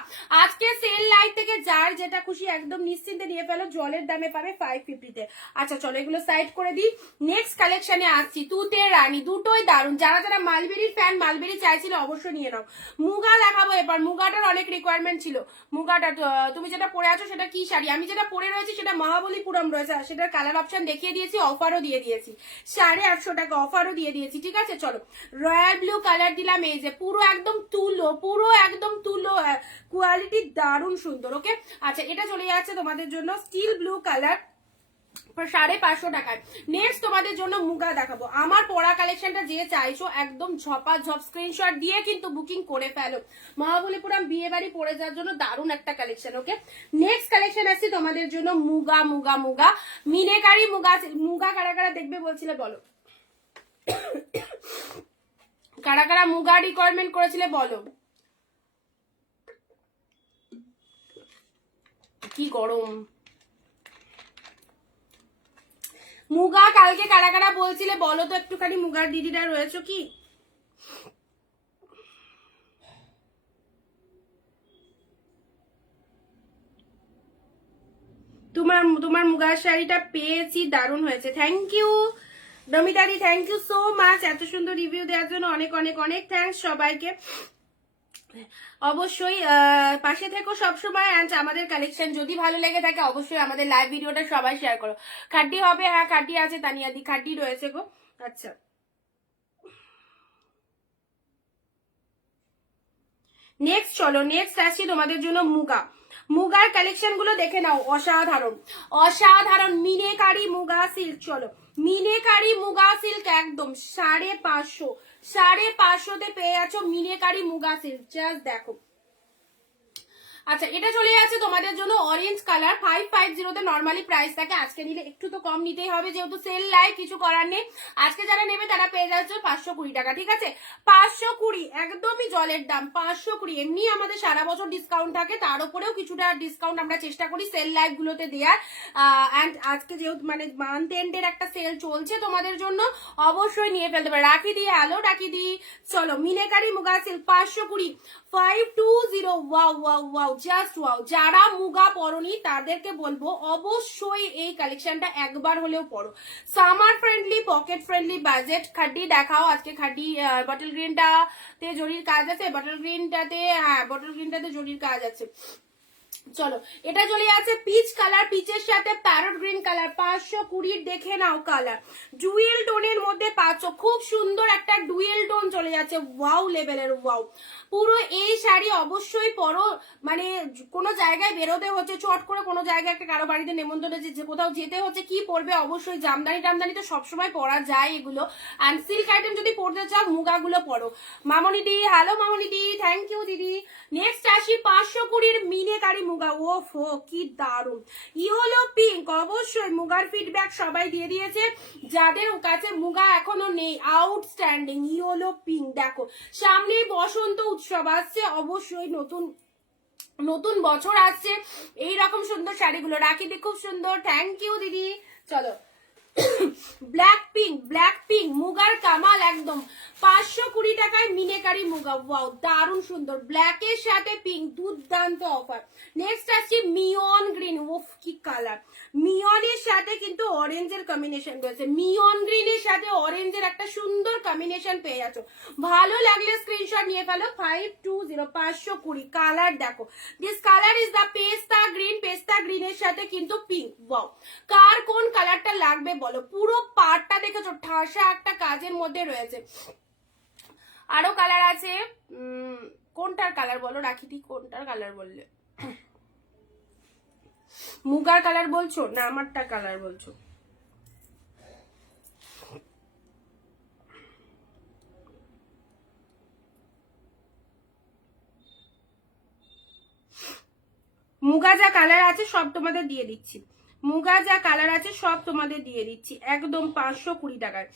আজকে সেল লাইট থেকে যার যেটা খুশি একদম নিশ্চিন্তে নিয়ে ফেলো, জলের দামে পাবে 550 তে। আচ্ছা চলো এগুলো সাইড করে দিই, নেক্সট কালেকশনে আসছি। তুতে রানী, দুটোই দারুন, যারা যারা মালবেরির ফ্যান, মালবেরি চাইছিল অবশ্যই নিয়ে নাও। মুগা দেখাবো এবার, মুগাটার অনেক রিকোয়ারমেন্ট ছিল। মুগাটা তুমি যেটা পরে আছো সেটা কি শাড়ি? আমি যেটা পরে রয়েছি সেটা মহাবলীপুরম রয়েছে, সেটার কালার অপশন দেখিয়ে দিয়েছি, অফারও দিয়ে দিয়েছি, 850 টাকা অফারও দিয়ে দিয়েছি, ঠিক আছে চলো রয়্যাল ব্লু কালার দিলাম, এই যে পুরো একদম তুলো, পুরো একদম তুলো, কোয়ালিটি দারুণ সুন্দর। ওকে, আচ্ছা এটা চলে যাচ্ছে তোমাদের জন্য স্টিল ব্লু কালার 550 টাকায়। নেক্সট তোমাদের জন্য মুগা দেখাবো। আমার পরা কালেকশনটা যে চাইছো একদম ঝপা ঝপ স্ক্রিনশট দিয়ে কিন্তু বুকিং করে ফেলো, মহাবলীপুরম বিয়ে বাড়ি পরে যাওয়ার জন্য দারুণ একটা কালেকশন। ওকে, নেক্সট কালেকশন আসছে তোমাদের জন্য মুগা, মুগা মুগা মিনেকারি মুগা। মুগা কারা কারা দেখবে বলছিলে বলো, কারা কারা মুগা রিকোয়ারমেন্ট করেছিলে বলো। কি গরম, মুগা কালকে কারা কারা বলছিলে বলো তো একটুখানি, মুগার দিদিরা রয়েছে কি? তোমার মুগার শাড়িটা পেয়েছি, দারুণ হয়েছে। থ্যাংক ইউ নমিতাদি, থ্যাংক ইউ সো মাচ এত সুন্দর রিভিউ দেওয়ার জন্য। অনেক অনেক অনেক থ্যাঙ্কস সবাইকে। অবশ্যই পাশে থেকো সবসময়। অ্যান্ড আমাদের কালেকশন যদি ভালো লেগে থাকে অবশ্যই আমাদের লাইভ ভিডিওটা সবাই শেয়ার করো। খাড্ডি হবে? হ্যাঁ খাড্ডি আছে, তানিয়াদি খাড্ডি রয়েছে গো। আচ্ছা নেক্সট চলো, নেক্সট আসছি তোমাদের জন্য মুগা। মুগার কালেকশন গুলো দেখে নাও, অসাধারণ অসাধারণ। মিনেকারি মুগা সিল্ক, চলো মিনেকারি মুগা সিল্ক একদম 550, 550তে পেয়ে যাচ্ছ মিনেকারি মুগা সিল্ক। জাস্ট দেখো। আচ্ছা এটা চলে যাচ্ছে তোমাদের জন্য অরেঞ্জ কালার, 550তে নর্মালি প্রাইস থাকে, আজকে নিলে একটু তো কম নিতেই হবে যেহেতু সেল লাইভ, কিছু করার নেই। আজকে যারা নেবে তারা পেয়ে যাচ্ছে 520 টাকা, ঠিক আছে? 520 একদমই জলের দাম, 520। এমনি আমাদের সারা বছর ডিসকাউন্ট থাকে, তার উপরেও কিছুটা ডিসকাউন্ট আমরা চেষ্টা করি সেল লাইভ গুলোতে দেওয়ার। অ্যান্ড আজকে যেহেতু মানে মান্থ এন্ডের একটা সেল চলছে তোমাদের জন্য, অবশ্যই নিয়ে ফেলতে পারে। রাখি দিয়ে আলো রাখি দিই। চলো meenakari muga silk 520, 520। Wow wow wow, just wow. যারা মুগা পরনি তাদেরকে বলবো অবশ্যই এই কালেকশনটা একবার হলেও পরো। Summer friendly, pocket friendly, budget. খাড্ডি দেখাও আজকে। খাড্ডি বটল গ্রিনটাতে জরির কাজ আছে, বটল গ্রিনটাতে, হ্যাঁ বটল গ্রিনটাতে জরির কাজ আছে। চলো এটা চলে যাচ্ছে পিচ কালার, পিচের সাথে প্যারট গ্রিন কালার, 520। দেখে নাও কালার, ডুয়েল টোনের মধ্যে পাচ্ছ, খুব সুন্দর একটা ডুয়েল টোন চলে যাচ্ছে, ওয়াও লেভেলের ওয়াও। পুরো এই শাড়ি অবশ্যই পরো, মানে কোনো জায়গায় বেরোতে হচ্ছে, চট করে কোনো জায়গায় একটা কারো বাড়িতে নেমন্তন্নে যে কোথাও যেতে হচ্ছে, কি পরবে? অবশ্যই জামদানি টামদানি তো সবসময় পরা যায় এগুলো। অ্যান্ড সিল্ক আইটেম যদি পরতে চাও মুগাগুলো পরো। Mamoni di, hello Mamoni di, thank you দিদি। নেক্সট আসি 520 মিনেকারি মুগা। ওফো কি দারুন। ইয়েলো পিঙ্ক, অবশ্যই মুগার ফিডব্যাক সবাই দিয়ে দিয়েছে, যাদের কাছে মুগা এখনো নেই আউটস্ট্যান্ডিং। ইয়েলো পিঙ্ক দেখো, সামনে বসন্ত উৎসব আসছে, অবশ্যই নতুন নতুন বছর আসছে, এইরকম সুন্দর শাড়িগুলো রাখি দি, খুব সুন্দর। থ্যাংক ইউ দিদি। চলো ব্ল্যাক পিঙ্ক, ব্ল্যাক পিঙ্ক মুগার কামাল একদম, 520 টাকায় মিনেকারি মুগা। ওয়াও দারুণ সুন্দর, ব্ল্যাকের সাথে পিঙ্ক, দুর্দান্ত অফার। নেক্সট আসছে মিয়ন গ্রিন। ওফ কি কালার, মিয়নের সাথে কিন্তু অরেঞ্জের কম্বিনেশন রয়েছে, মিয়ন গ্রিনের সাথে অরেঞ্জের একটা সুন্দর কম্বিনেশন পেয়ে যাচ্ছ। ভালো লাগলে স্ক্রিনশট নিয়ে ফেলো। 520, 520। কালার দেখো, দিস কালার ইজ দা পেস্তা গ্রিন, পেস্তা গ্রিনের সাথে কিন্তু পিঙ্ক। ওয়াও, কার কোন কালারটা লাগবে বলো? পুরো পাড়টা দেখেছো, ঠাসা একটা কাজের মধ্যে রয়েছে। আরো কালার আছে, কোনটার কালার বলো রাখিটি? কোনটার কালার বললে? মুগার কালার বলছো না আমারটা কালার বলছো? মুগা যা কালার আছে সব তোমাদের দিয়ে দিচ্ছি, মুগা যা কালার আছে সব তোমাদের দিয়ে দিচ্ছি একদম 520 টাকায়,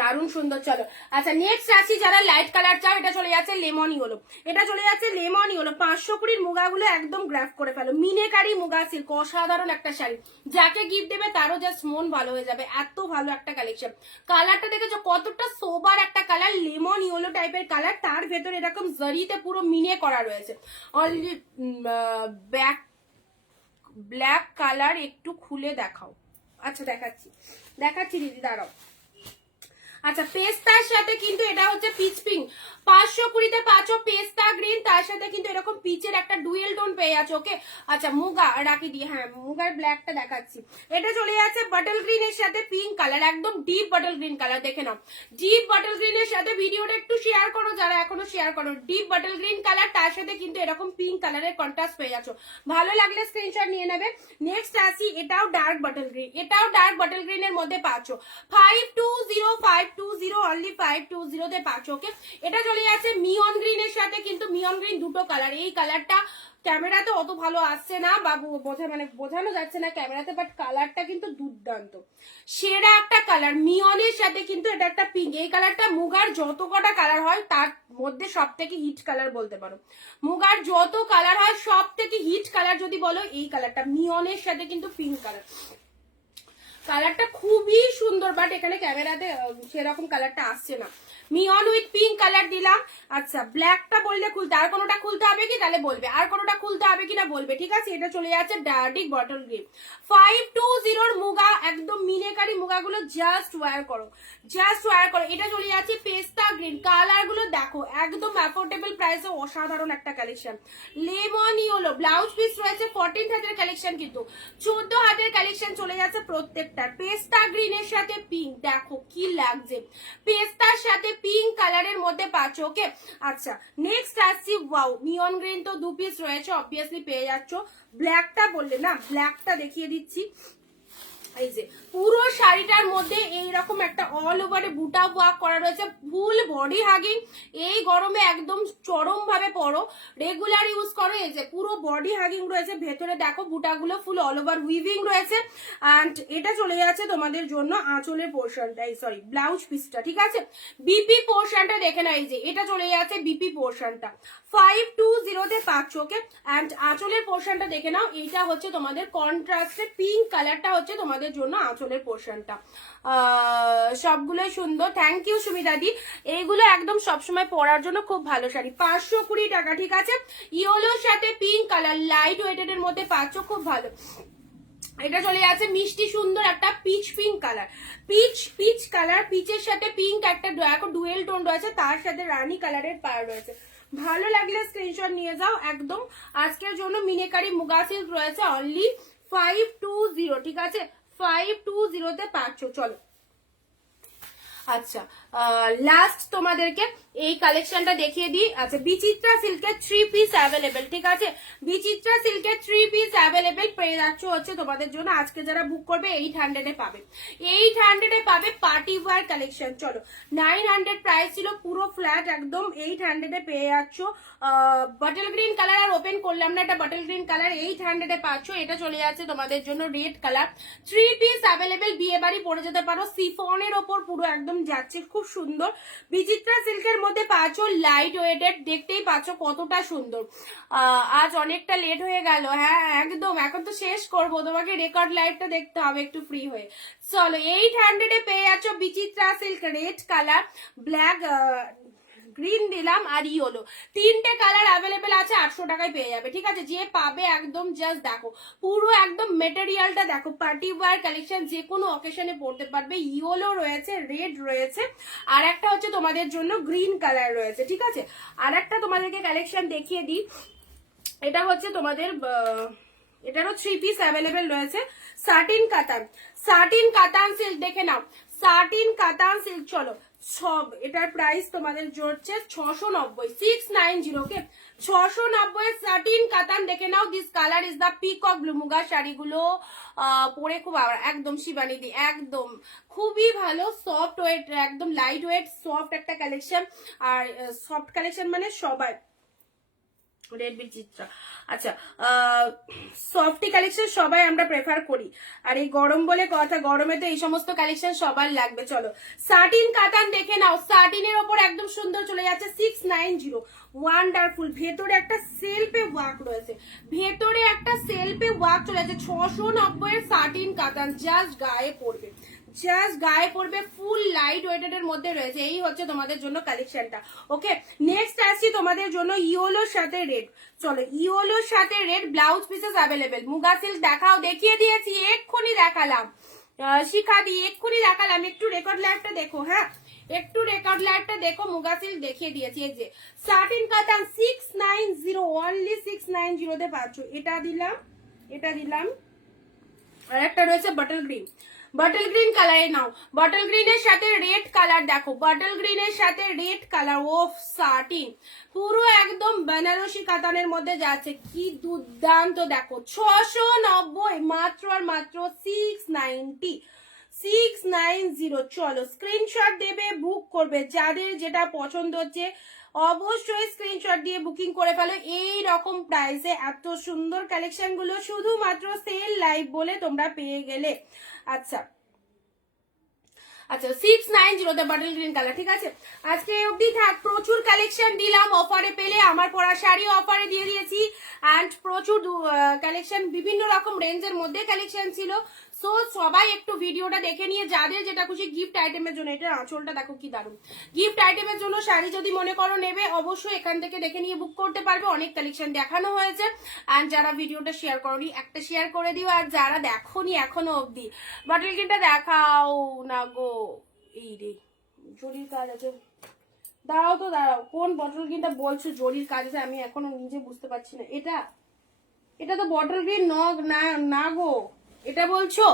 দারুণ সুন্দর। চলো আচ্ছা নেক্সট আসি, যারা লাইট কালার চাও, এটা চলে যাচ্ছে লেমন ইয়েলো, এটা চলে যাচ্ছে লেমন ইয়েলো। 520 মুগাগুলো একদম গ্রাফ করে ফেলো। মিনেকারি মুগা সিল্ক, অসাধারণ একটা শাড়ি, যাকে গিফট দেবে তারও জাস্ট মন ভালো হয়ে যাবে, এত ভালো একটা কালেকশন। কালারটা দেখেছো কতটা সোবার একটা কালার, লেমন ইয়েলো টাইপের কালার, তার ভেতরে এরকম জরিতে পুরো মিনে করা রয়েছে। অলরেডি ব্ল্যাক কালার একটু খুলে দেখাও। আচ্ছা দেখাচ্ছি দেখাচ্ছি দিদি, দাঁড়াও। আচ্ছা পেস্তার সাথে কিন্তু এটা হচ্ছে পিচ পিঙ্ক, 520-তে পাচ্ছ পেস্তা গ্রিন, তার সাথে কিন্তু এরকম পিচের একটা ডুয়েল টোন পেয়ে যাচ্ছে। ওকে আচ্ছা মুগা রাখি দিয়ে, হ্যাঁ মুগার ব্ল্যাকটা দেখাচ্ছি। এটা চলে যাচ্ছে বটল গ্রিনের সাথে পিঙ্ক কালার, একদম ডিপ বটল গ্রিন কালার, দেখে নাও। ডিপ বটল গ্রিনের সাথে ভিডিওটা একটু শেয়ার করো যারা এখনো শেয়ার করো। ডিপ বটল গ্রিন কালার, তার সাথে কিন্তু এরকম পিঙ্ক কালারের কন্ট্রাস্ট পেয়ে যাচ্ছ, ভালো লাগলে স্ক্রিনশট নিয়ে নেবে। নেক্সট আসি, এটাও ডার্ক বটল গ্রিন, এটাও ডার্ক বটল গ্রিনের মধ্যে পাচ্ছ, 520 অনলি 520-তে পাচ্ছ। ওকে এটা চলে যাচ্ছে মিয়ন গ্রিনের সাথে, কিন্তু মিয়ন গ্রিন দুটো কালার, এই কালারটা ক্যামেরাতে অত ভালো আসছে না বা বোঝানো যাচ্ছে না ক্যামেরাতে, বাট কালারটা কিন্তু দুর্দান্ত, সেরা একটা কালার। মিয়নের সাথে কিন্তু এটা একটা পিঙ্ক, এই কালারটা মুগার যত কটা কালার হয় তার মধ্যে সব থেকে হিট কালার বলতে পারো। মুগার যত কালার হয় সব থেকে হিট কালার যদি বলো এই কালারটা, মিয়নের সাথে কিন্তু পিঙ্ক কালার। কালারটা খুবই সুন্দর, বাট এখানে ক্যামেরাতে সেরকম কালারটা আসছে না। মিয়ন উইথ পিঙ্ক কালার দিলাম। আচ্ছা, ব্ল্যাকটা বললে খুলতে, আর কোনোটা খুলতে হবে কি তাহলে বলবে, আর কোনোটা খুলতে হবে কিনা বলবে, ঠিক আছে। এটা চলে যাচ্ছে ডার্টিক বটল গ্রিন 520 মুগা, একদম মিনেকারি মুগাগুলো জাস্ট ওয়্যার করো, জাস্ট ওয়্যার করো। এটা চলে যাচ্ছে পেস্তা গ্রিন, কালার গুলো দেখো একদম অ্যাফোর্ডেবল প্রাইসে অসাধারণ একটা collection. Lemon yellow blouse piece রয়েছে, 14 হাতের কালেকশন, কিন্তু 14 হাতের কালেকশন চলে যাচ্ছে প্রত্যেকটার। পেস্তা গ্রিনের সাথে পিঙ্ক, দেখো কি লাগছে, পেস্তার সাথে পিঙ্ক কালারের মধ্যে পাচ্ছ, ওকে। আচ্ছা, নেক্সট আসছি, ওয়াও নিয়ন গ্রিন তো 2 পিস রয়েছে, অবভিয়াসলি পেয়ে যাচ্ছ। ব্ল্যাকটা বললে না, ব্ল্যাকটা দেখিয়ে দিচ্ছি। এই যে পুরো শাড়িটার মধ্যে এইরকম একটা অল ওভারে বুটা ওয়ার্ক করা রয়েছে, ফুল বডি হাগিং। এই গরমে একদম চরম ভাবে পরো, রেগুলার ইউজ করো। এই যে পুরো বডি হাগিং রয়েছে, ভেতরে দেখো বুটাগুলো ফুল অল ওভার উইভিং রয়েছে। অ্যান্ড এটা চলে যাচ্ছে তোমাদের জন্য আঁচলের পোর্শনটা, সরি ব্লাউজ পিসটা, ঠিক আছে। বিপি পোর্শনটা দেখে না, এই যে এটা চলে যাচ্ছে বিপি পোর্শনটা 520 পাচ্ছ, ওকে। অ্যান্ড আঁচলের পোর্শনটা দেখে নাও, এইটা হচ্ছে তোমাদের কন্ট্রাস্টে পিঙ্ক কালারটা হচ্ছে তোমাদের জন্য আঁচলের পোর্শনটা। সবগুলোই সুন্দর, থ্যাংক ইউ সুমিতাদি। এইগুলো একদম সবসময় পরার জন্য খুব ভালো শাড়ি, 520 টাকা, ঠিক আছে। ইয়েলোর সাথে পিঙ্ক কালার লাইট ওয়েটেড এর মধ্যে পাচ্ছ, খুব ভালো। এটা চলে যাচ্ছে মিষ্টি সুন্দর একটা pitch pink colour, peach colour, পিচের সাথে পিঙ্ক একটা ডুয়েল টোন রয়েছে, তার সাথে রানী কালারের পার রয়েছে। ভালো লাগলে স্ক্রিনশট নিয়ে যাও একদম। আজকের জন্য মিনেকারি মুগা সিল্ক রয়েছে অনলি 520, ঠিক আছে। 520 পাচ্ছ, চলো। আচ্ছা, লাস্ট তোমাদেরকে এই কালেকশনটা দেখিয়ে দিই। আচ্ছা, বিচিত্রা সিল্কের 3 পিস অ্যাভেলেবেল, ঠিক আছে। বিচিত্রা সিল্কের 3 পিস অ্যাভেলেবেল পেয়ে যাচ্ছ হচ্ছে তোমাদের জন্য। আজকে যারা বুক করবে 800 পাবে, 800 পাবে পার্টি ওয়্যার কালেকশন। চলো, 900 প্রাইস ছিল পুরো ফ্ল্যাট, একদম 800 পেয়ে যাচ্ছ। বটল গ্রিন কালার আর ওপেন করলাম না, এটা বটল গ্রিন কালার 800 পাচ্ছ। এটা চলে যাচ্ছে তোমাদের জন্য রেড কালার, 3 পিস অ্যাভেলেবেল, বিয়ে বাড়ি পরে যেতে পারো। সিফনের ওপর পুরো একদম যাচ্ছে, খুব সুন্দর। বিচিত্রা সিল্কের মধ্যে পাচ্ছ লাইট ওয়েটেড, দেখতেই পাচ্ছ কতটা সুন্দর। আজ অনেকটা লেট হয়ে গেল, হ্যাঁ একদম, এখন তো শেষ করব, তোমাকে রেকর্ড লাইটটা দেখতে হবে একটু ফ্রি হয়ে। চলো, 800 পেয়ে যাচ্ছ Bichitra silk red colour, black green দিলাম আর ইয়েলো, 3টে কালার অ্যাভেলেবেল আছে, 800 টাকায় পেয়ে যাবে, ঠিক আছে। যে পাবে একদম জাস্ট দেখো, পুরো একদম মেটেরিয়ালটা দেখো, পার্টি ওয়্যার কালেকশন, যে কোনো অকেশনে পড়তে পারবে। ইয়েলো রয়েছে, রেড রয়েছে, আর একটা হচ্ছে তোমাদের জন্য গ্রিন কালার রয়েছে, ঠিক আছে। আর একটা তোমাদেরকে কালেকশন দেখিয়ে দিই, এটা হচ্ছে তোমাদের এটারও 3 পিস অ্যাভেলেবেল রয়েছে। সাটিন কাতান সিল্ক দেখে নাও, সাটিন কাতান সিল্ক, চলো সব এটার প্রাইস তোমাদের জড়ছে 690, 690, ওকে 690 সাটিন কাতান দেখে নাও। This colour is the peacock blue. মুগা শাড়িগুলো পরে খুব একদম শিবানিদি, একদম খুবই ভালো, সফট ওয়েট, একদম লাইট ওয়েট সফট একটা কালেকশন। আর সফট কালেকশন মানে সবাই রেড বিচিত্রা, আচ্ছা সফটি কালেকশন সবাই আমরা প্রেফার করি। আর এই গরম বলে কথা, গরমে তো এই সমস্ত কালেকশন সবার লাগবে। চলো, সাটিন কাতান দেখে নাও, সাটিনের ওপর একদম সুন্দর চলে যাচ্ছে 690, ওয়ান্ডারফুল। ভেতরে একটা সেলফে ওয়ার্ক রয়েছে, ভেতরে একটা সেলফে ওয়ার্ক চলে যাচ্ছে, 690 এর সাটিন কাতান, জাস্ট গায়ে পড়বে, জাস্ট গায়ে পড়বে, ফুল লাইট ওয়েটেড এর মধ্যে রয়েছে। এই হচ্ছে তোমাদের জন্য কালেকশনটা, ওকে। নেক্সট আসছি তোমাদের জন্য ইয়েলোর সাথে রেড। চলো, ইয়েলোর সাথে red blouse pieces available. Muga silk দেখাও, দেখিয়ে দিয়েছি, এক্ষুনি দেখালাম, শিখা দিয়ে এক্ষুনি দেখালাম। একটু রেকর্ড লাইভটা দেখো, হ্যাঁ একটু রেকর্ড লাইভটা দেখো, মুগা সিল্ক দেখিয়ে দিয়েছি। এই যে সাটিন কাতান 690, অনলি 690 পাচ্ছ। এটা দিলাম, এটা দিলাম, আর একটা রয়েছে বটল গ্রিন, বটল গ্রিন কালারে নাও। বটল গ্রিনের সাথে রেড কালার দেখো, বটল গ্রিনের সাথে রেড কালার, ওফ সাটিন, পুরো একদম বেনারসি কাতানের মধ্যে যাচ্ছে, কি দুর্দান্ত দেখো। 690 মাত্র আর মাত্র 690, 690। চলো, স্ক্রিনশট দেবে, বুক করবে, যাদের যেটা পছন্দ হচ্ছে অবশ্যই স্ক্রিনশট দিয়ে বুকিং করে ফেলো। এই রকম প্রাইসে এত সুন্দর কালেকশন গুলো শুধুমাত্র সেল লাইভ বলে তোমরা পেয়ে গেলে। আচ্ছা আচ্ছা, 690 বটল গ্রিন কালার, ঠিক আছে। আজকে অবধি থাক, প্রচুর কালেকশন দিলাম, অফারে পেলে। আমার পরা শাড়ি অফারে দিয়ে দিয়েছি, অ্যান্ড প্রচুর কালেকশন, বিভিন্ন রকম রেঞ্জের মধ্যে কালেকশন ছিল। সো সবাই একটু ভিডিওটা দেখে নিয়ে যাদের যেটা খুশি গিফট আইটেমের জন্য, এটা আঁচলটা দেখো কি দারুণ, গিফট আইটেমের জন্য শাড়ি যদি মনে করো নেবে অবশ্যই এখান থেকে দেখে নিয়ে বুক করতে পারবে। অনেক কালেকশন দেখানো হয়েছে। আর যারা ভিডিওটা শেয়ার করনি একটা শেয়ার করে দিও, আর যারা দেখোনি এখনো অবধি বটল গ্রিনটা দেখাও না গো। এই রে জরির কাজ আছে, দাঁড়াও তো দাঁড়াও, কোন বটল গ্রিনটা বলছো জরির কাজ আছে আমি এখনো নিজে বুঝতে পারছি না। এটা এটা তো বটল গ্রিন না না গো, এটা বলছো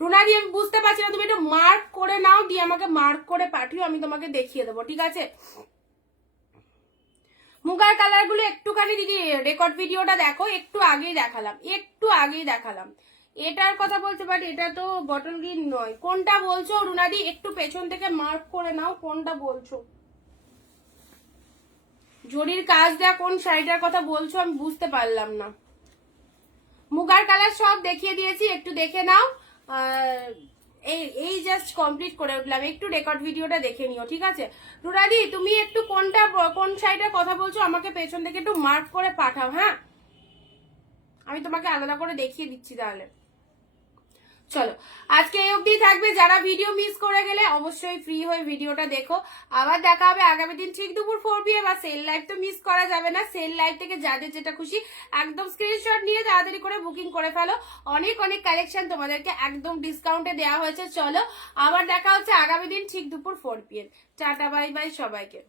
রুনাদি? আমি বুঝতে পারছি না, তুমি একটু মার্ক করে নাও, দিয়ে আমাকে মার্ক করে পাঠিও, আমি তোমাকে দেখিয়ে দেবো, ঠিক আছে? মুগার কালার গুলো একটুখানি দিদি রেকর্ড ভিডিওটা দেখো, একটু আগেই দেখালাম। এটার কথা বলতে পারি, এটা তো বটল গ্রিন নয়। কোনটা বলছো রুনাদি? একটু পেছন থেকে মার্ক করে নাও কোনটা বলছো। জরির কাজ দেয়া কোন শাড়িটার কথা বলছো আমি বুঝতে পারলাম না। মুগার কালার সব দেখিয়ে দিয়েছি, একটু দেখে নাও। এই জাস্ট কমপ্লিট করে উঠলাম, একটু রেকর্ড ভিডিওটা দেখে নিও, ঠিক আছে? রুনাদি তুমি একটু কোন শাড়িটার কথা বলছো আমাকে পেছন থেকে একটু মার্ক করে পাঠাও, হ্যাঁ? আমি তোমাকে আলাদা করে দেখিয়ে দিচ্ছি তাহলে। চলো আজকে এই অবধি থাকবে। যারা ভিডিও মিস করে গেলে অবশ্যই ফ্রি হয়ে ভিডিওটা দেখো। আবার দেখা হবে আগামী দিন ঠিক দুপুর 4 PM। আর সেল লাইভ তো মিস করা যাবে না। সেল লাইভ থেকে যাদের যেটা খুশি একদম স্ক্রিনশট নিয়ে তাড়াতাড়ি করে বুকিং করে ফেলো। অনেক অনেক কালেকশন তোমাদেরকে একদম ডিসকাউন্টে দেওয়া হয়েছে। চলো আবার দেখা হচ্ছে আগামী দিন ঠিক দুপুর 4 PM। টাটা বাই বাই সবাইকে।